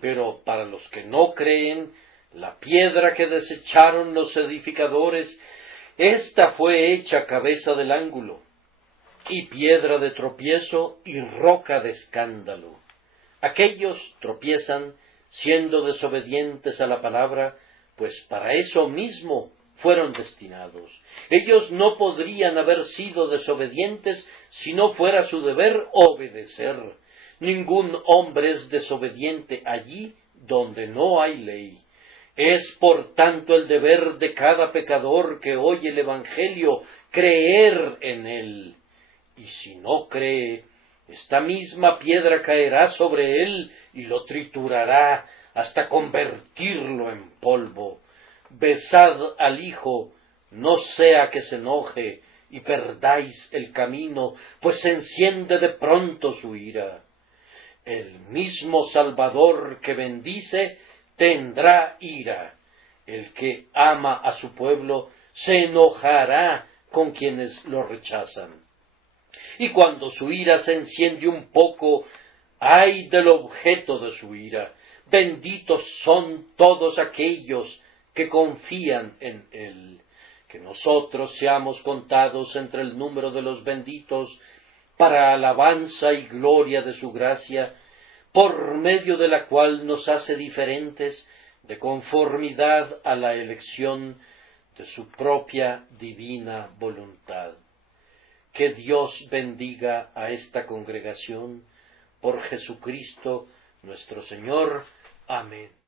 Pero para los que no creen, la piedra que desecharon los edificadores, esta fue hecha cabeza del ángulo, y piedra de tropiezo y roca de escándalo. Aquellos tropiezan siendo desobedientes a la palabra, pues para eso mismo fueron destinados. Ellos no podrían haber sido desobedientes si no fuera su deber obedecer. Ningún hombre es desobediente allí donde no hay ley. Es por tanto el deber de cada pecador que oye el Evangelio creer en él. Y si no cree, esta misma piedra caerá sobre él y lo triturará hasta convertirlo en polvo. Besad al Hijo, no sea que se enoje y perdáis el camino, pues se enciende de pronto su ira. El mismo Salvador que bendice tendrá ira. El que ama a su pueblo se enojará con quienes lo rechazan. Y cuando su ira se enciende un poco, ¡ay del objeto de su ira! Benditos son todos aquellos que confían en él. Que nosotros seamos contados entre el número de los benditos, para alabanza y gloria de su gracia, por medio de la cual nos hace diferentes de conformidad a la elección de su propia divina voluntad. Que Dios bendiga a esta congregación por Jesucristo nuestro Señor. Amén.